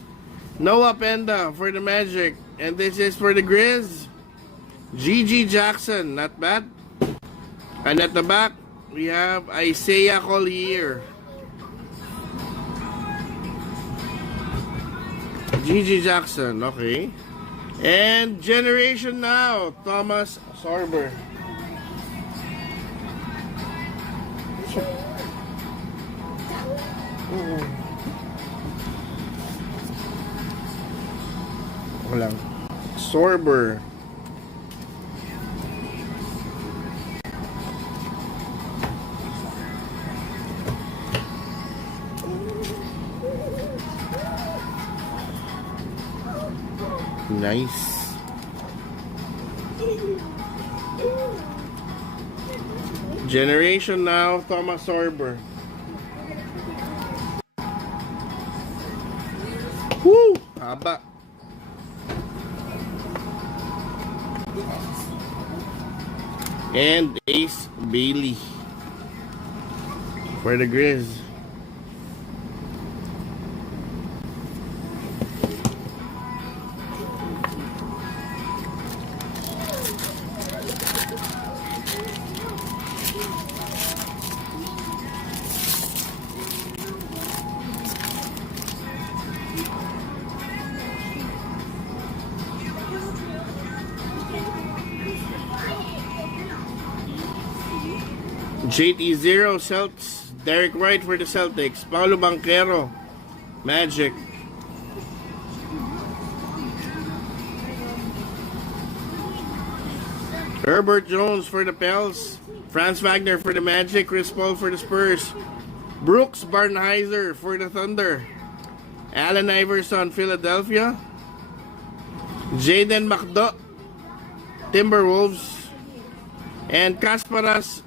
Noah Penda for the Magic, and this is for the Grizz, Gigi Jackson, not bad. And at the back, we have Isaiah Collier. Gigi Jackson, okay. And Generation Now, Thomas Sorber. Walang Sorber. Nice. Generation Now, Thomas Sorber. Woo! Haba. And Ace Bailey for the Grizz. JT0 Celtics, Derek White for the Celtics, Paulo Banchero, Magic, Herbert Jones for the Pels, Franz Wagner for the Magic, Chris Paul for the Spurs, Brooks Barnheiser for the Thunder, Allen Iverson, Philadelphia, Jaden McDuck, Timberwolves, and Kasparas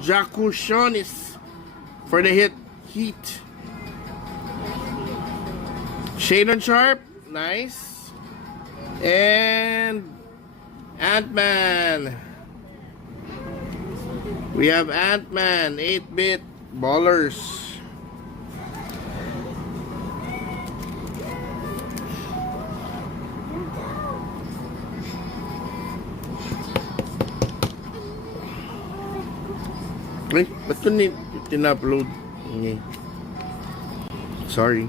Jakushonis for the Heat. Shadon Sharp, nice. And Ant-Man. We have Ant-Man, 8-bit ballers. Ay, ba't ko tin-upload? Sorry.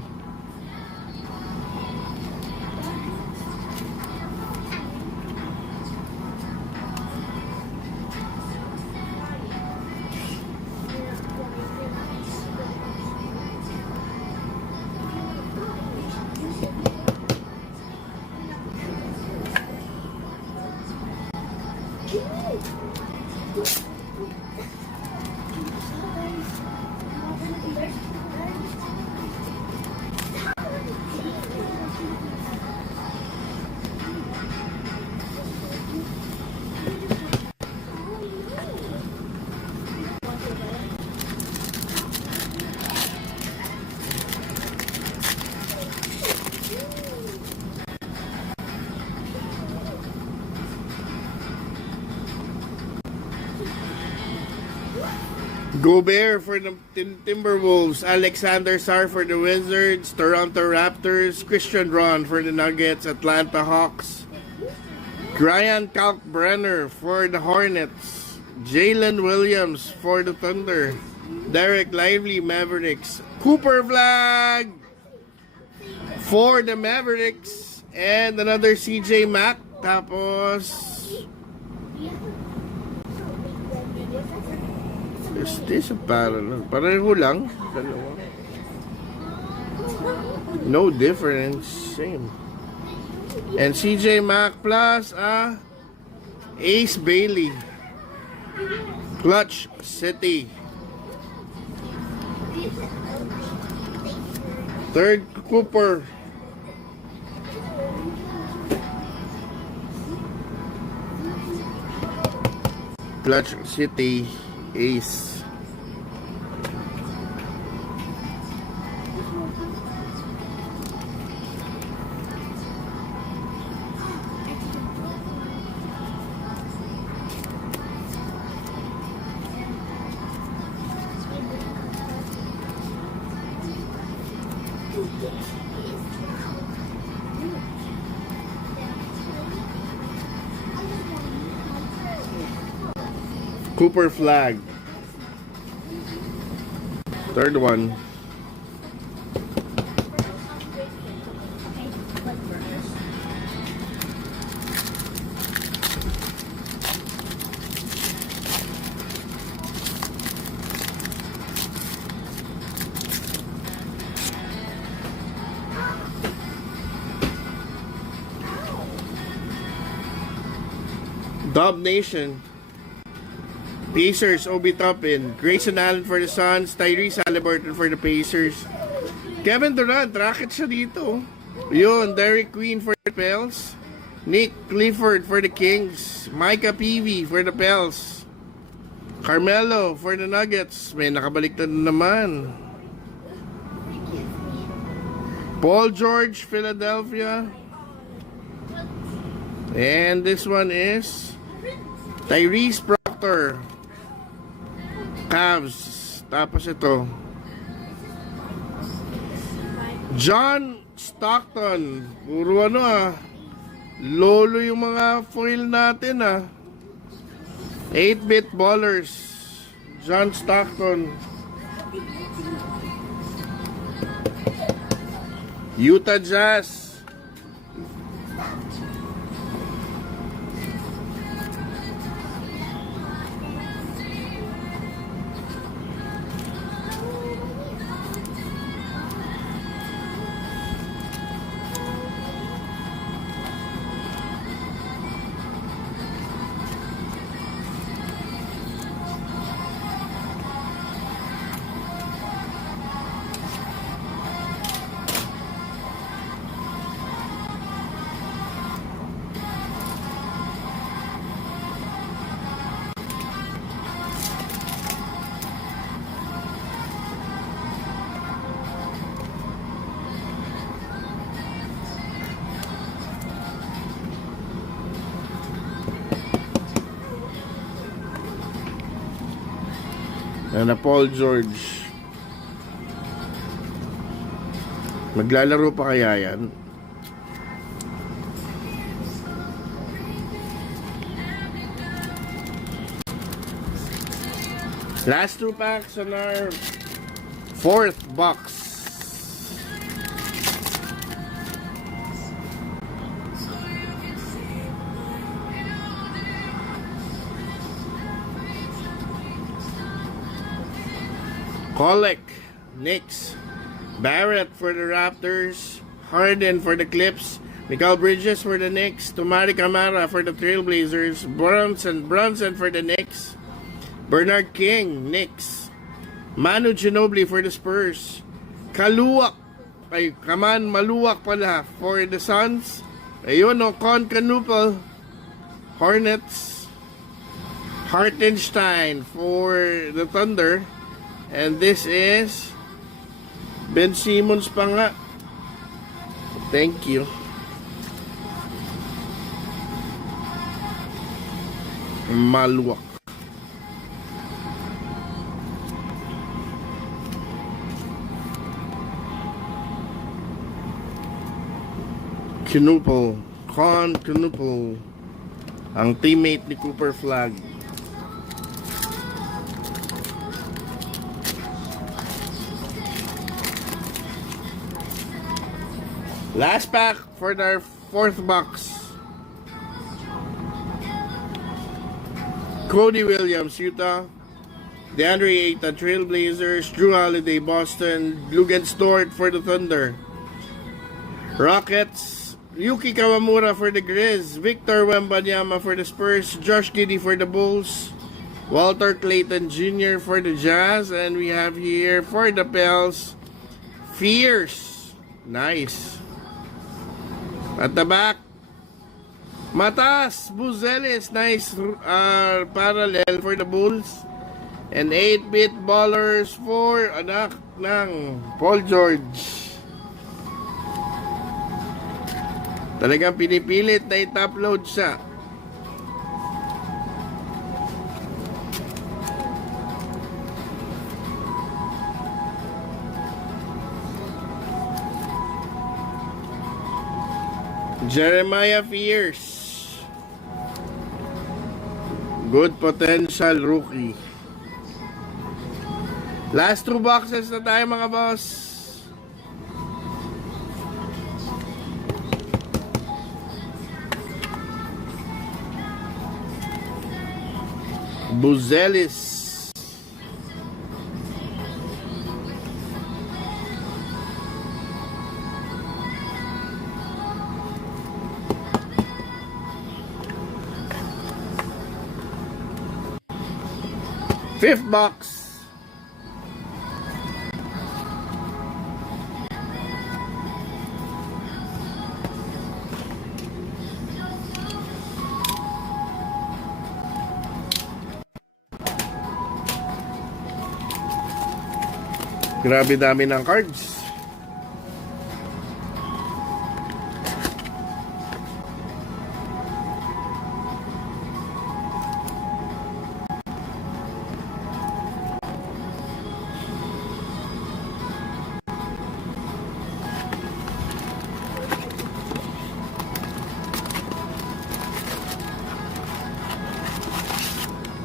Gobert for the Timberwolves, Alexander Sarr for the Wizards, Toronto Raptors, Christian Braun for the Nuggets, Atlanta Hawks, Ryan Kalkbrenner for the Hornets, Jalen Williams for the Thunder, Derek Lively Mavericks, Cooper Flag for the Mavericks, and another CJ Mack. Tapos is this a parallel? Pareho lang. Dalawa. No difference. Same. And CJ Mack plus Ace Bailey. Clutch City. Third Cooper. Clutch City Ace. Cooper Flag. Third one. Dub Nation. Pacers, Obi Toppin, Grayson Allen for the Suns, Tyrese Haliburton for the Pacers, Kevin Durant, racket siya dito. Yun, Derek Queen for the Pels, Nick Clifford for the Kings, Micah Peavy for the Pels, Carmelo for the Nuggets, may nakabaliktad na naman, Paul George, Philadelphia, and this one is Tyrese Proctor, Cavs. Tapos ito, John Stockton. Puro lolo yung mga foil natin 8-bit ballers. John Stockton. Utah Jazz. Na Paul George. Maglalaro pa kaya yan? Last two packs on our fourth box. Kolek, Knicks, Barrett for the Raptors, Harden for the Clips, Mikal Bridges for the Knicks, Toumani Camara for the Trailblazers, Brunson for the Knicks, Bernard King, Knicks, Manu Ginobili for the Spurs, Maluwak pala for the Suns, ayun Con Canupal, Hornets, Hartenstein for the Thunder. And this is Ben Simmons pa nga. Thank you. Maluwak. Knuppel. Con Knuppel. Ang teammate ni Cooper Flag. Last pack for their fourth box. Cody Williams, Utah. DeAndre Ayton, Trailblazers. Drew Holiday, Boston. Lugenstort for the Thunder. Rockets. Yuki Kawamura for the Grizz. Victor Wembanyama for the Spurs. Josh Giddey for the Bulls. Walter Clayton Jr. for the Jazz. And we have here for the Pels, Fierce. Nice. At the back, Matas Buzelis, nice parallel for the Bulls. And 8-bit ballers for anak ng Paul George. Talagang pinipilit na i-upload siya. Jeremiah Fierce. Good potential rookie. Last 2 boxes na tayo mga boss. Buzelis. Fifth box. Grabe dami ng cards.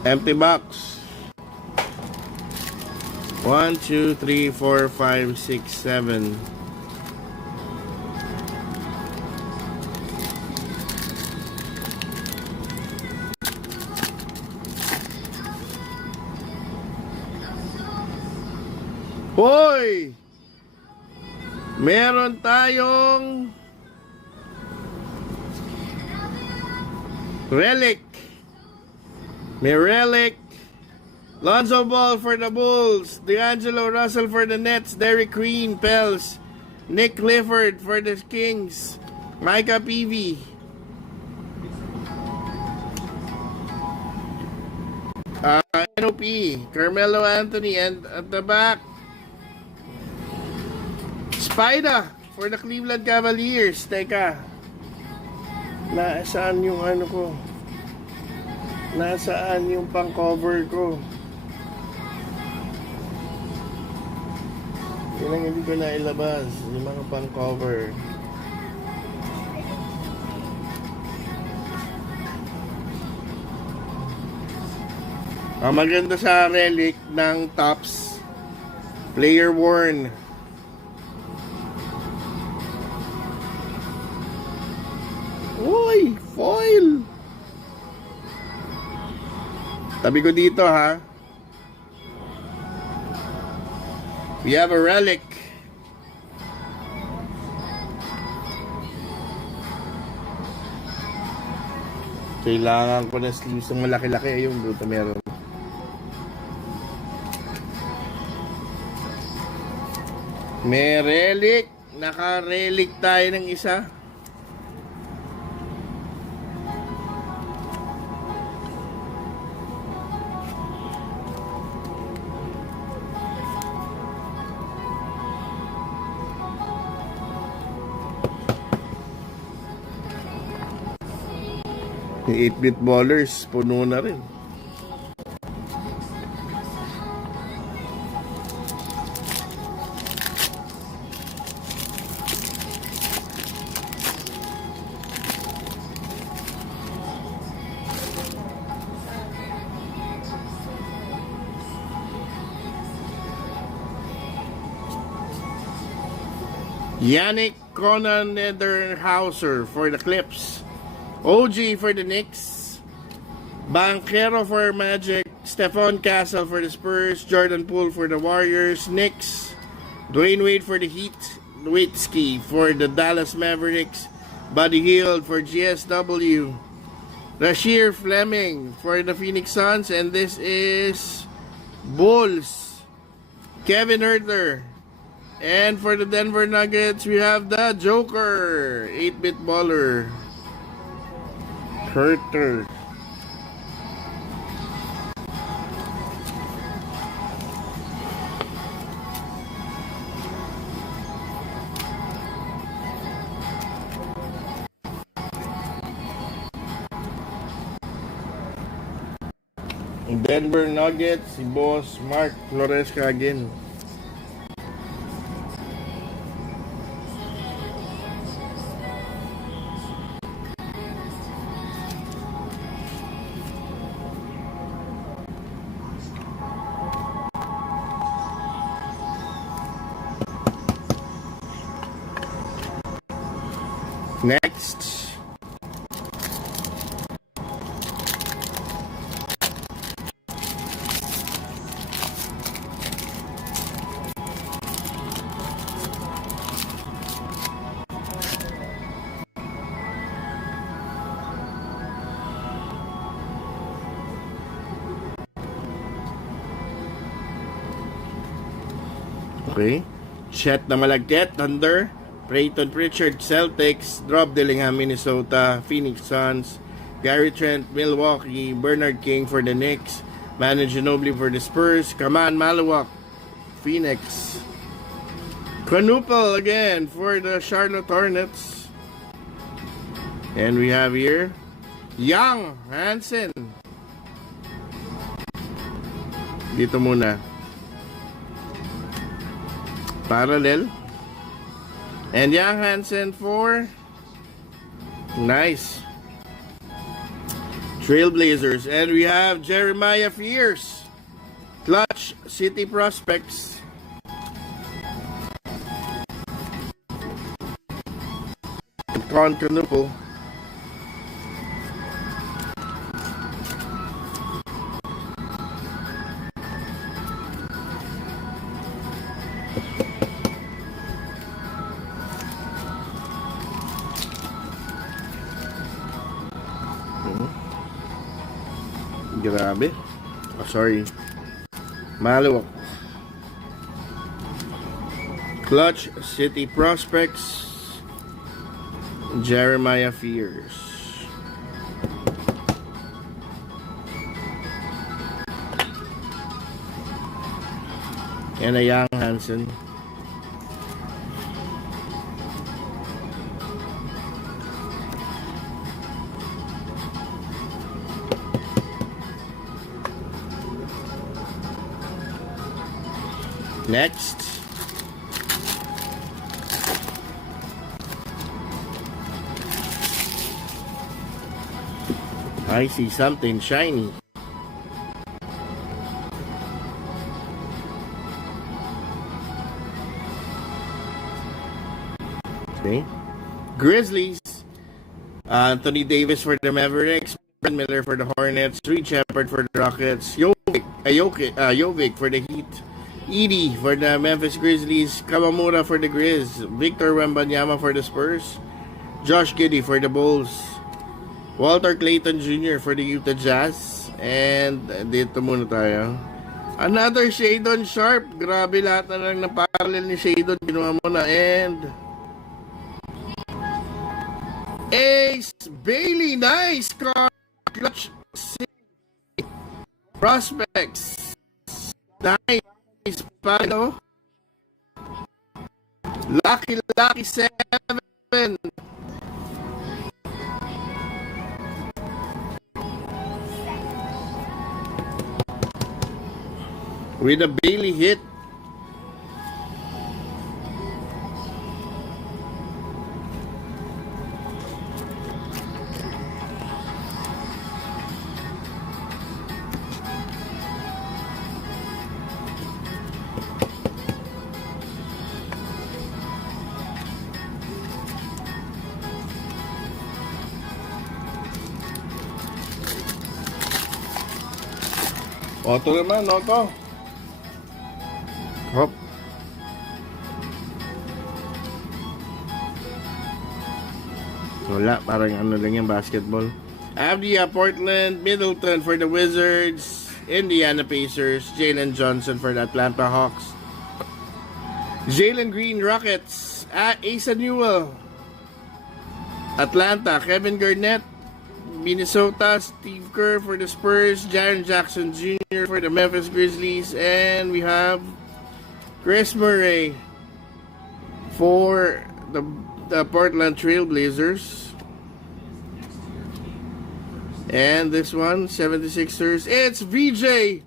Empty box. 1, 2, 3, 4, 5, 6, 7. Hoy! Meron tayong relic. May relic. Lonzo Ball for the Bulls. D'Angelo Russell for the Nets. Derrick Queen, Pels. Nick Clifford for the Kings. Micah Peavy. NOP. Carmelo Anthony. And at the back, Spida for the Cleveland Cavaliers. Teka. Nasaan yung ano ko? Nasaan yung pang-cover ko? Yun ang hindi ko na ilabas. Yung mga pang-cover. Ang maganda sa relic ng Tops, player worn. Uy! Foil! Tabi ko dito ha. We have a relic. Kailangan ko na sleeves ng malaki-laki. Ayun, buto meron. May relic. Naka-relic tayo ng isa. Yung 8-bit ballers, puno na rin. Yannick Conanederhauser for the Clips. OG for the Knicks. Banquero for Magic. Stephon Castle for the Spurs. Jordan Poole for the Warriors. Knicks. Dwayne Wade for the Heat. Nowitzki for the Dallas Mavericks. Buddy Hield for GSW. Rasheer Fleming for the Phoenix Suns. And this is Bulls. Kevin Huerter. And for the Denver Nuggets, we have the Joker. 8-bit baller. Huerter. Denver Nuggets, si Boss Mark Flores Kagin. Next. Okay. Chet na Malagket, Thunder. Peyton Pritchard, Celtics. Rob Dillingham, Minnesota. Phoenix Suns. Gary Trent, Milwaukee. Bernard King for the Knicks. Manu Ginobili for the Spurs. Kaman Malawak, Phoenix. Quadruple again for the Charlotte Hornets. And we have here Young Hansen. Dito muna. Parallel. And Young Hansen for nice Trailblazers. And we have Jeremiah Fierce, Clutch City Prospects. Quadruple. Grabe. Oh, sorry. Malawak. Clutch City Prospects. Jeremiah Fierce. And a Young Hansen. Next. I see something shiny. Okay. Grizzlies. Anthony Davis for the Mavericks. Brad Miller for the Hornets. Reed Shepard for the Rockets. Jovic for the Heat. Edie for the Memphis Grizzlies. Kawamura for the Grizz. Victor Wembanyama for the Spurs. Josh Giddey for the Bulls. Walter Clayton Jr. for the Utah Jazz. And dito muna tayo. Another Shadon Sharp. Grabe, lahat na lang na parallel ni Shadon. Ginawa mo na. And Ace Bailey. Nice card. Clutch City Prospects. Nice. Pano. Lucky 7 with a Bailey hit. Auto naman, auto. Hop. Wala, parang ano lang yung basketball. Avdia, Portland, Middleton for the Wizards, Indiana Pacers, Jalen Johnson for the Atlanta Hawks, Jalen Green, Rockets, Asa Newell, Atlanta, Kevin Garnett, Minnesota, Steve Kerr for the Spurs, Jaren Jackson Jr. for the Memphis Grizzlies, and we have Chris Murray for the Portland Trail Blazers. And this one, 76ers. It's VJ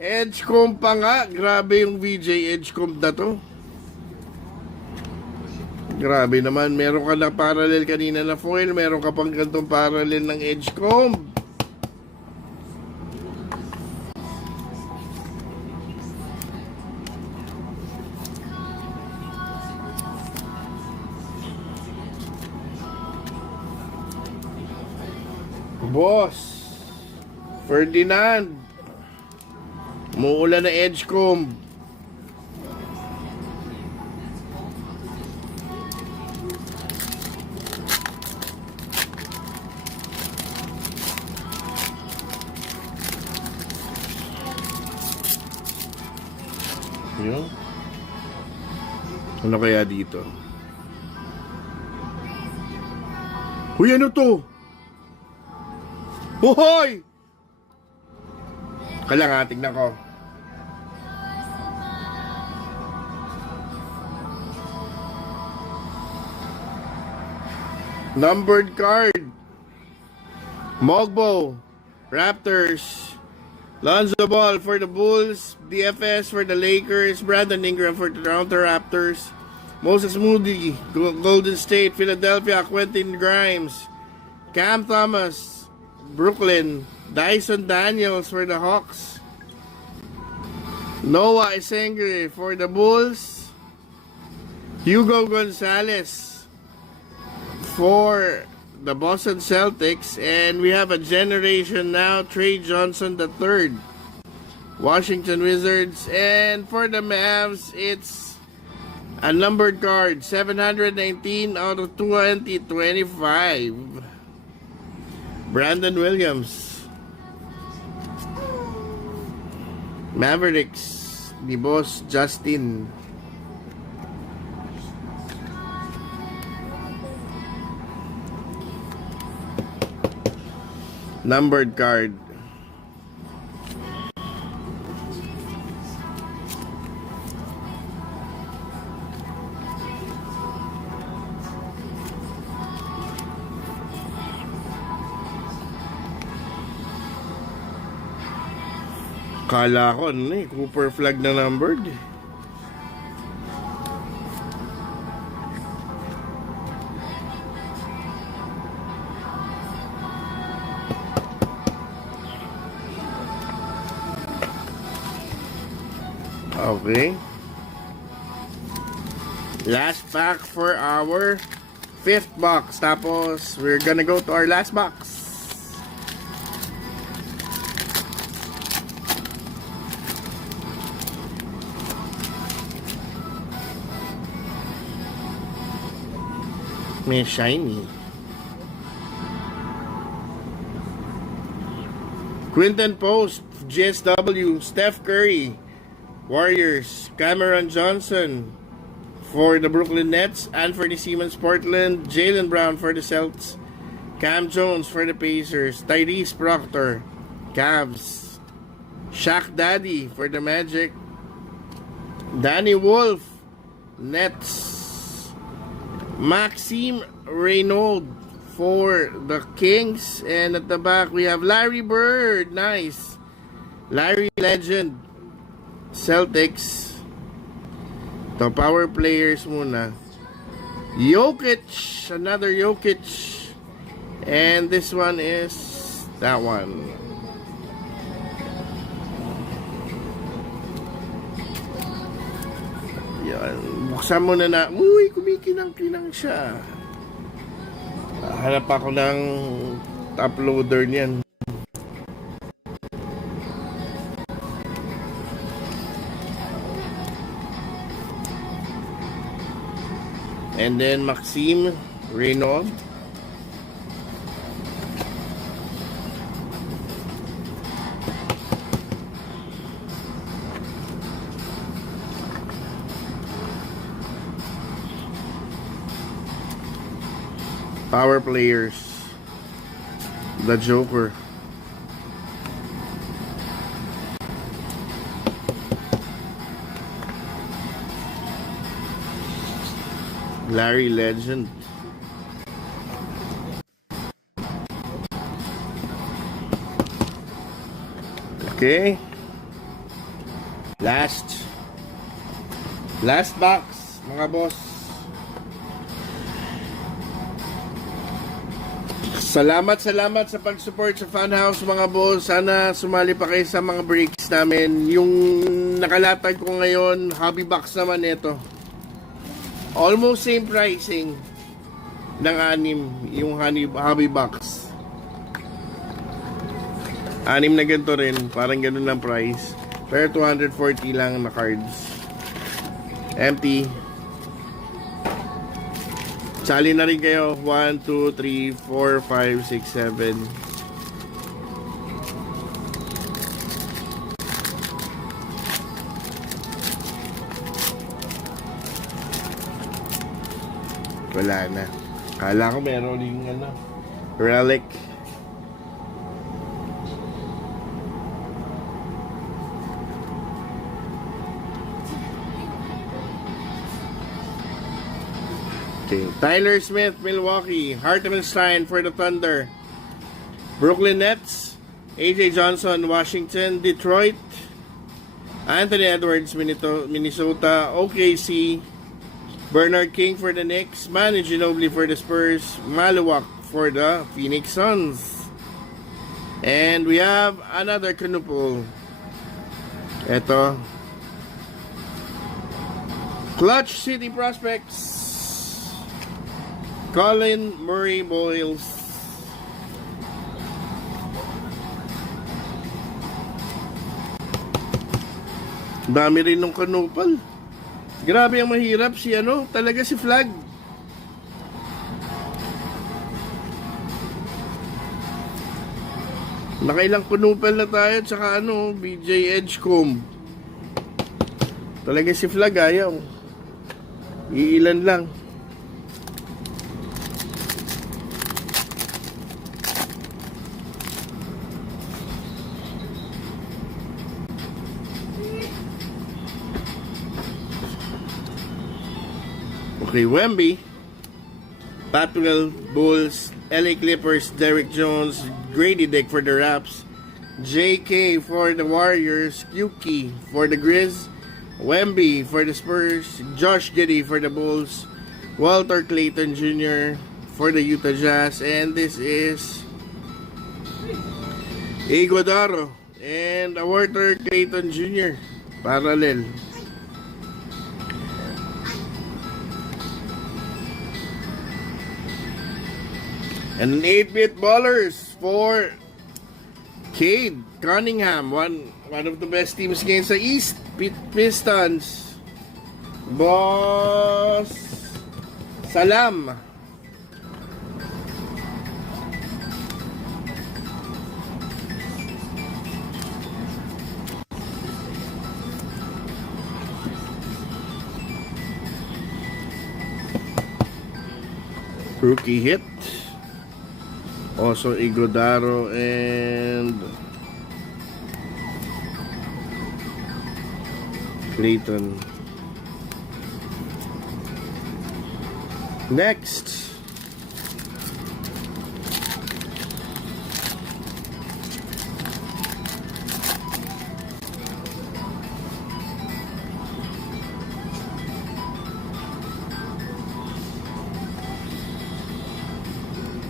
Edgecomb pa nga. Grabe yung VJ Edgecomb na to. Grabe naman. Meron ka na parallel kanina na foil. Meron ka pang gantong parallel ng Edgecomb. Boss Ferdinand, umuulan na Edgecomb. Yun. Ano kaya dito? Uy, ano to? Hoy! Kailangan tignan ko. Numbered card. Mogbo, Raptors, Lonzo Ball for the Bulls, DFS for the Lakers, Brandon Ingram for the Toronto Raptors, Moses Moody, Golden State, Philadelphia, Quentin Grimes, Cam Thomas, Brooklyn, Dyson Daniels for the Hawks, Noah Isengre for the Bulls, Hugo Gonzalez for the Boston Celtics, and we have a generation now, Trey Johnson III, Washington Wizards, and for the Mavs, it's a numbered card, 719 out of 2025. Brandon Williams. Mavericks, ni Boss Justin. Numbered card. Kala ko, Cooper flag na numbered. Okay. Last pack for our 5th box. Tapos, we're gonna go to our last box. May shiny. Quinton Post, GSW, Steph Curry, Warriors, Cameron Johnson for the Brooklyn Nets, Anthony Simmons, Portland, Jaylen Brown for the Celtics, Cam Jones for the Pacers, Tyrese Proctor, Cavs, Shaq Daddy for the Magic, Danny Wolf, Nets, Maxime Reynaud for the Kings, and at the back we have Larry Bird, nice, Larry Legend, Celtics. The power players muna. Jokic, another Jokic, and this one is that one. Yan. Buksan mo na. Uy, kumikinang-kinang siya. Hanap ako ng top loader niyan. And then Maxime Renault. Power players. The Joker. Larry Legend. Okay. Last box, mga boss. Salamat sa pag-support sa Funhouse, mga boss. Sana sumali pa kayo sa mga breaks namin. Yung nakalatag ko ngayon, hobby box naman ito. Almost same pricing ng 6 yung hobby box. 6 na ganito rin, parang ganun lang price. Pero 240 lang na cards. Empty. Sali na rin kayo. 1, 2, 3, 4, 5, 6, 7. Wala na. Kala ko meron yung relic. Okay. Tyler Smith, Milwaukee. Hartenstein for the Thunder. Brooklyn Nets. AJ Johnson, Washington. Detroit. Anthony Edwards, Minnesota. OKC. Bernard King for the Knicks. Manu Ginobili for the Spurs. Maluwak for the Phoenix Suns. And we have another quadruple. Ito. Clutch City Prospects. Colin Murray Boyles. Dami rin ng kanupal. Grabe ang mahirap si talaga si Flag. Nakailang kanupal na tayo tsaka BJ Edgecomb. Talaga si Flag ayaw. Iilan lang. Okay, Wemby, Patwell, Bulls, LA Clippers, Derrick Jones, Grady Dick for the Raps, JK for the Warriors, Yuki for the Grizz, Wemby for the Spurs, Josh Giddey for the Bulls, Walter Clayton Jr. for the Utah Jazz, and this is Iguodaro and Walter Clayton Jr. Parallel. And an 8-bit ballers for Cade Cunningham, one of the best teams ngayon sa East. Pistons. Boss Salam. Rookie hit. Also Iguodaro and Clayton. Next,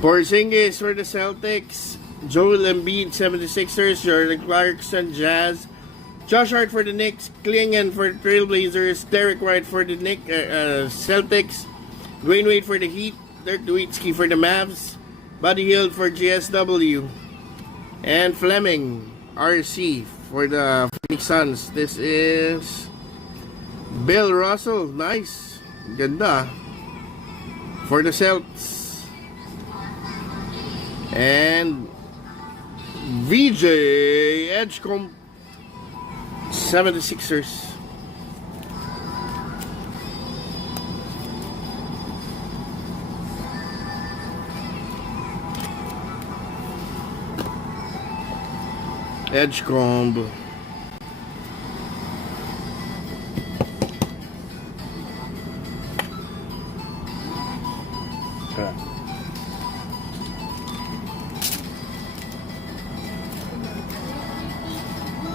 Porzingis for the Celtics, Joel Embiid 76ers, Jordan Clarkson Jazz, Josh Hart for the Knicks, Klingon for the Trailblazers, Derek White for the Celtics, Dwayne Wade for the Heat, Dirk Nowitzki for the Mavs, Buddy Hield for GSW, and Fleming RC for the Phoenix Suns. This is Bill Russell. Nice. Ganda. for the Celts. And VJ Edgecombe 76ers. Edgecombe.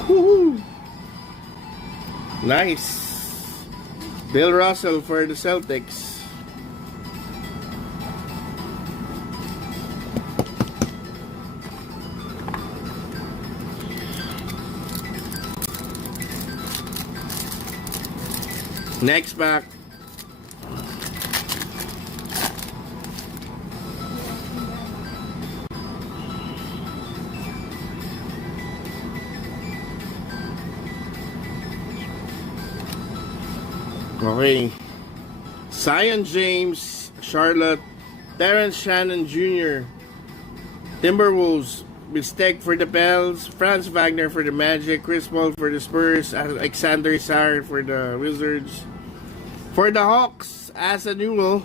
Woohoo! Nice. Bill Russell for the Celtics. Next pack. Okay. Zion James, Charlotte, Terrence Shannon Jr., Timberwolves, Mistake for the Pels, Franz Wagner for the Magic, Chris Paul for the Spurs, Alexander Sarr for the Wizards. For the Hawks, Asa Newell,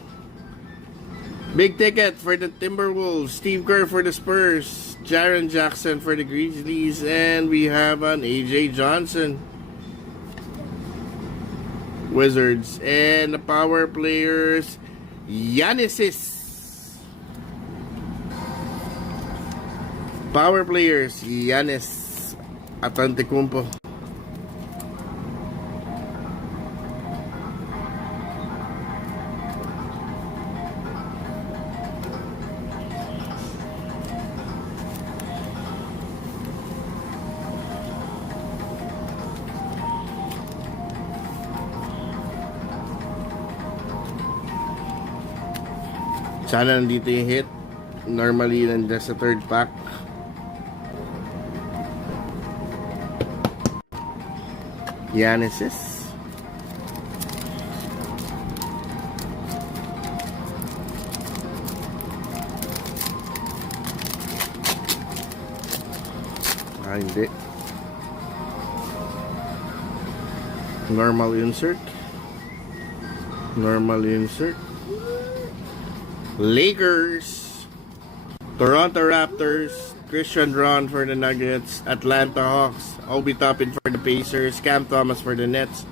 Big Ticket for the Timberwolves, Steve Kerr for the Spurs, Jaren Jackson for the Grizzlies, and we have an AJ Johnson, Wizards. And the power players, Giannis. Power players, Giannis Antetokounmpo. Sana nandito yung hit. Normally, nandiyan sa third pack. Giannis. Hindi. Normal insert. Lakers, Toronto Raptors, Christian Braun for the Nuggets, Atlanta Hawks, Obi Toppin for the Pacers, Cam Thomas for the Nets,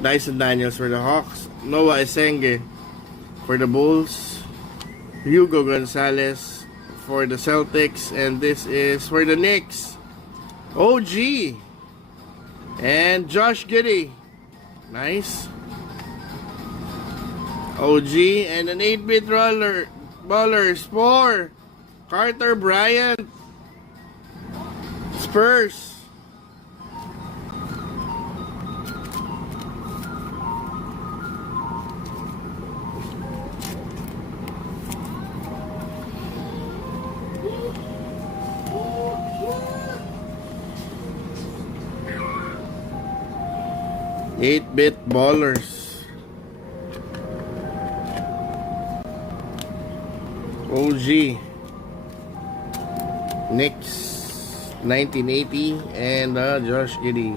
Dyson Daniels for the Hawks, Noah Esenge for the Bulls, Hugo Gonzalez for the Celtics, and this is for the Knicks, OG, and Josh Giddey. Nice. OG, and an 8-bit ballers for Carter Bryant, Spurs. Eight-bit ballers. OG, Knicks 1980, and Josh Giddey.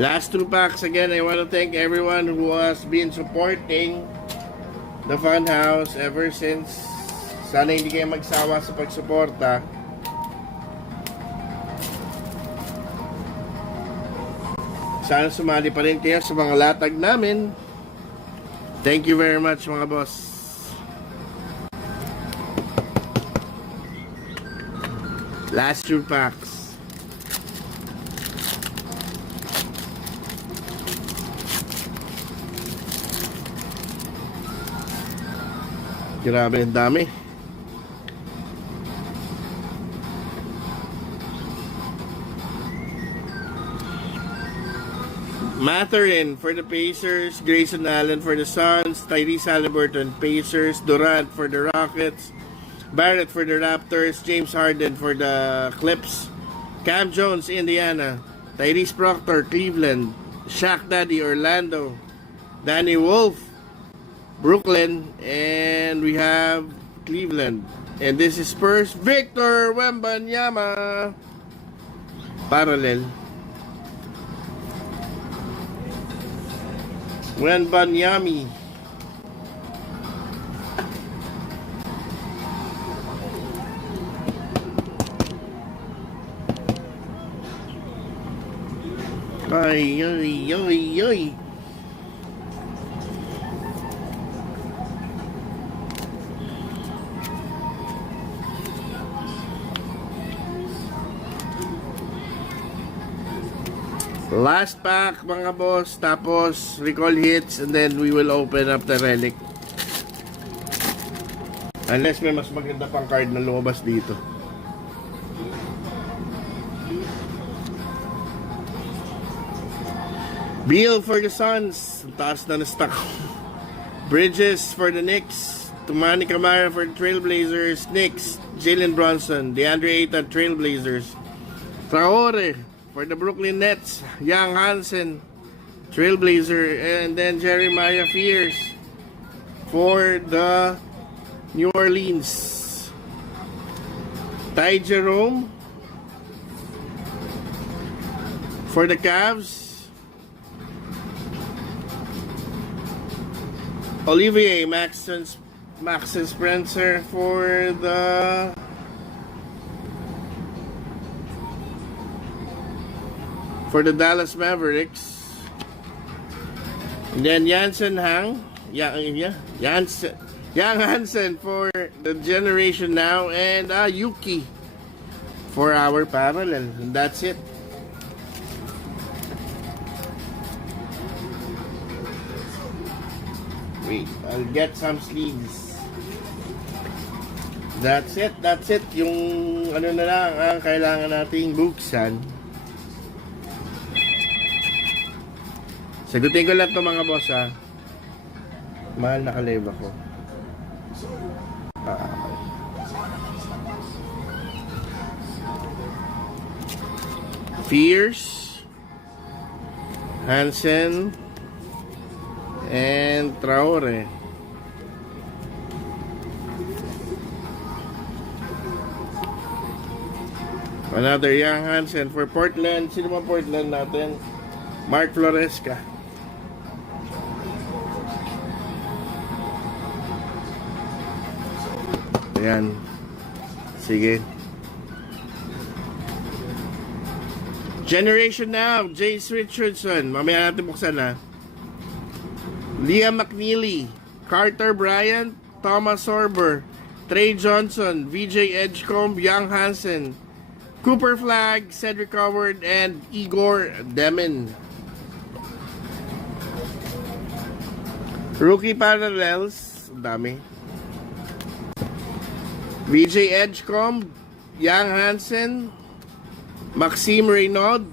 Last two packs again. I want to thank everyone who has been supporting the Funhouse ever since. Sana hindi kayo magsawa sa pagsuporta. Sana sumali pa rin kayo sa mga latag namin. Thank you very much, mga boss. Last two packs. Grabe, ang dami. Mathurin for the Pacers, Grayson Allen for the Suns, Tyrese Haliburton, Pacers, Durant for the Rockets, Barrett for the Raptors, James Harden for the Clips, Cam Jones, Indiana, Tyrese Proctor, Cleveland. Shaq Daddy, Orlando. Danny Wolf, Brooklyn. And we have Cleveland. And this is Spurs, Victor Wembanyama. Parallel. Wembanyami. Ay, ay, ay, ay. Last pack mga boss, tapos recall hits, and then we will open up the relic. Unless may mas maganda pang card na lumabas dito. Beal for the Suns. Taas na stock. Bridges for the Knicks. Tumani Camara for the Trailblazers. Knicks. Jalen Brunson. DeAndre Ayton, Trailblazers. Traore for the Brooklyn Nets. Young Hansen, Trailblazer. And then Jeremiah Fears for the New Orleans. Ty Jerome for the Cavs. Olivier Maxon Spencer for the Dallas Mavericks. And then Jansen Young Hansen for the Generation Now, and Yuki for our parallel. And that's it. Wait, I'll get some sleeves. That's it. Yung ano na lang ang kailangan nating buksan. Sagutin ko lang to mga boss ha. Mahal na ka-live ako. Fierce, Hansen, and Traore. Another Young Hansen for Portland. Sino ba Portland natin? Mark Floresca. Ayan. Sige. Generation Now, Jace Richardson. Mamaya natin buksan na. Liam McNeely, Carter Bryant, Thomas Sorber, Trey Johnson, VJ Edgecombe, Young Hansen, Cooper Flag, Cedric Howard, and Igor Demin. Rookie Parallels, dami. VJ Edgecombe, Young Hansen, Maxime Reynaud,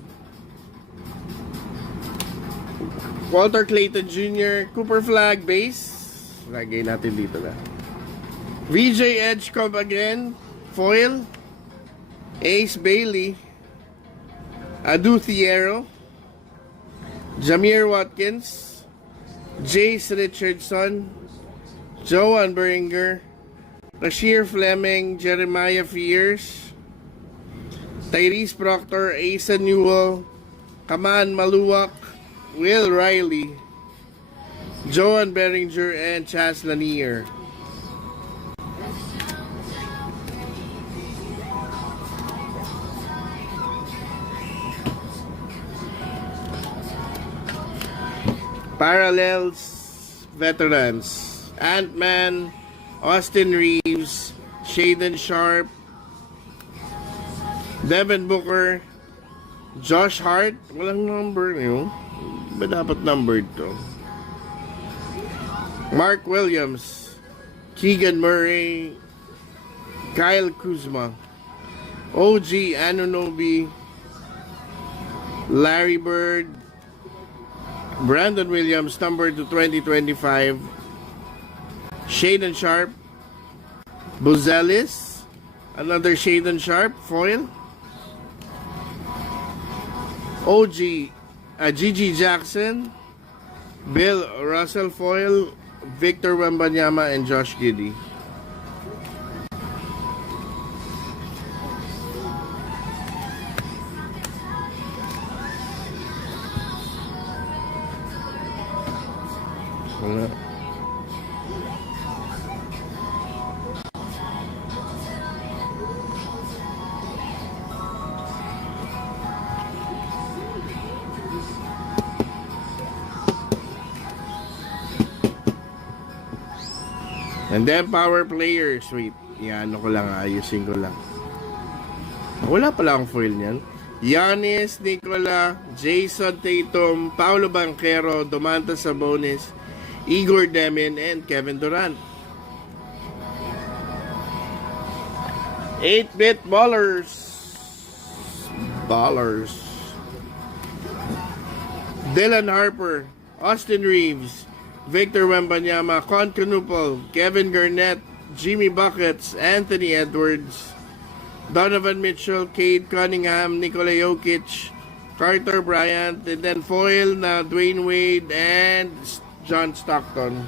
Walter Clayton Jr., Cooper Flag base. Lagay natin dito na. VJ Edgecombe again, foil. Ace Bailey, Adu Thiero, Jameer Watkins, Jace Richardson, Joan Beringer, Rasheer Fleming, Jeremiah Fears, Tyrese Proctor, Asa Newell, Kaman Maluwak, Will Riley, Joan Beringer, and Chaz Lanier. Parallels, veterans, Ant-Man, Austin Reeves, Shaden Sharp, Devin Booker, Josh Hart. Walang number yun. Ba dapat numbered to? Mark Williams, Keegan Murray, Kyle Kuzma, OG Anunoby, Larry Bird, Brandon Williams, numbered to 2025, Shaden Sharp, Buzelis, another Shaden Sharp, foil, Gigi Jackson, Bill Russell Foyle, Victor Wembanyama, and Josh Giddey. Wala. And then power players. Wait, yan ko lang, ayusin ko lang. Wala pala akong foil niyan. Giannis, Nicola, Jason Tatum, Paolo Banchero, Domantas Sabonis, Igor Demin, and Kevin Durant. 8-bit ballers. Dylan Harper, Austin Reeves, Victor Wembanyama, Con Canupal, Kevin Garnett, Jimmy Buckets, Anthony Edwards, Donovan Mitchell, Cade Cunningham, Nikola Jokic, Carter Bryant, and then foil na Dwayne Wade and John Stockton.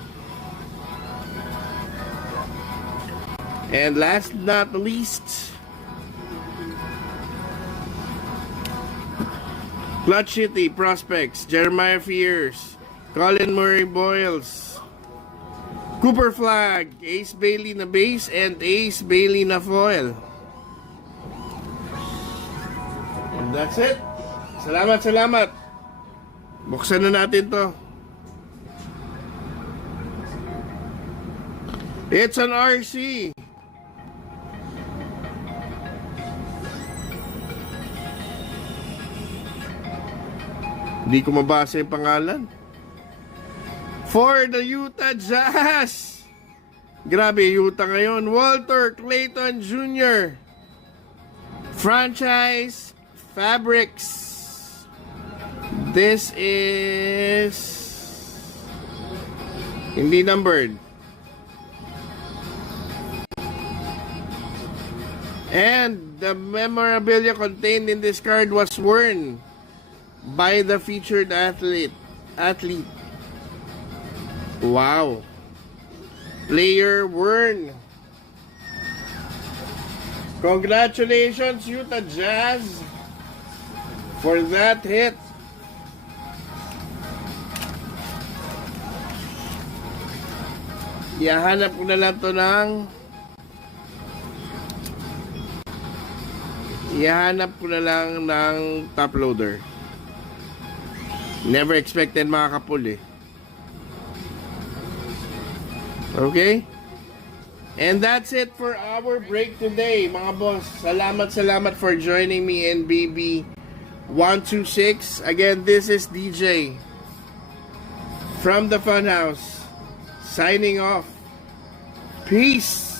And last not least, Clutch City Prospects, Jeremiah Fears, Colin Murray Boyles, Cooper Flag, Ace Bailey na base, and Ace Bailey na foil. And that's it. Salamat. Buksan na natin to. It's an RC. Hindi ko mabasa yung pangalan. For the Utah Jazz. Grabe, Utah ngayon. Walter Clayton Jr. Franchise Fabrics. This is hindi numbered. And the memorabilia contained in this card was worn by the featured athlete. Wow. Player worn. Congratulations, Utah Jazz, for that hit. Ihahanap ko na lang to ng top loader. Never expected makakapul eh. Okay? And that's it for our break today, mga boss. Salamat for joining me in BB126. Again, this is DJ from the Funhouse, signing off. Peace!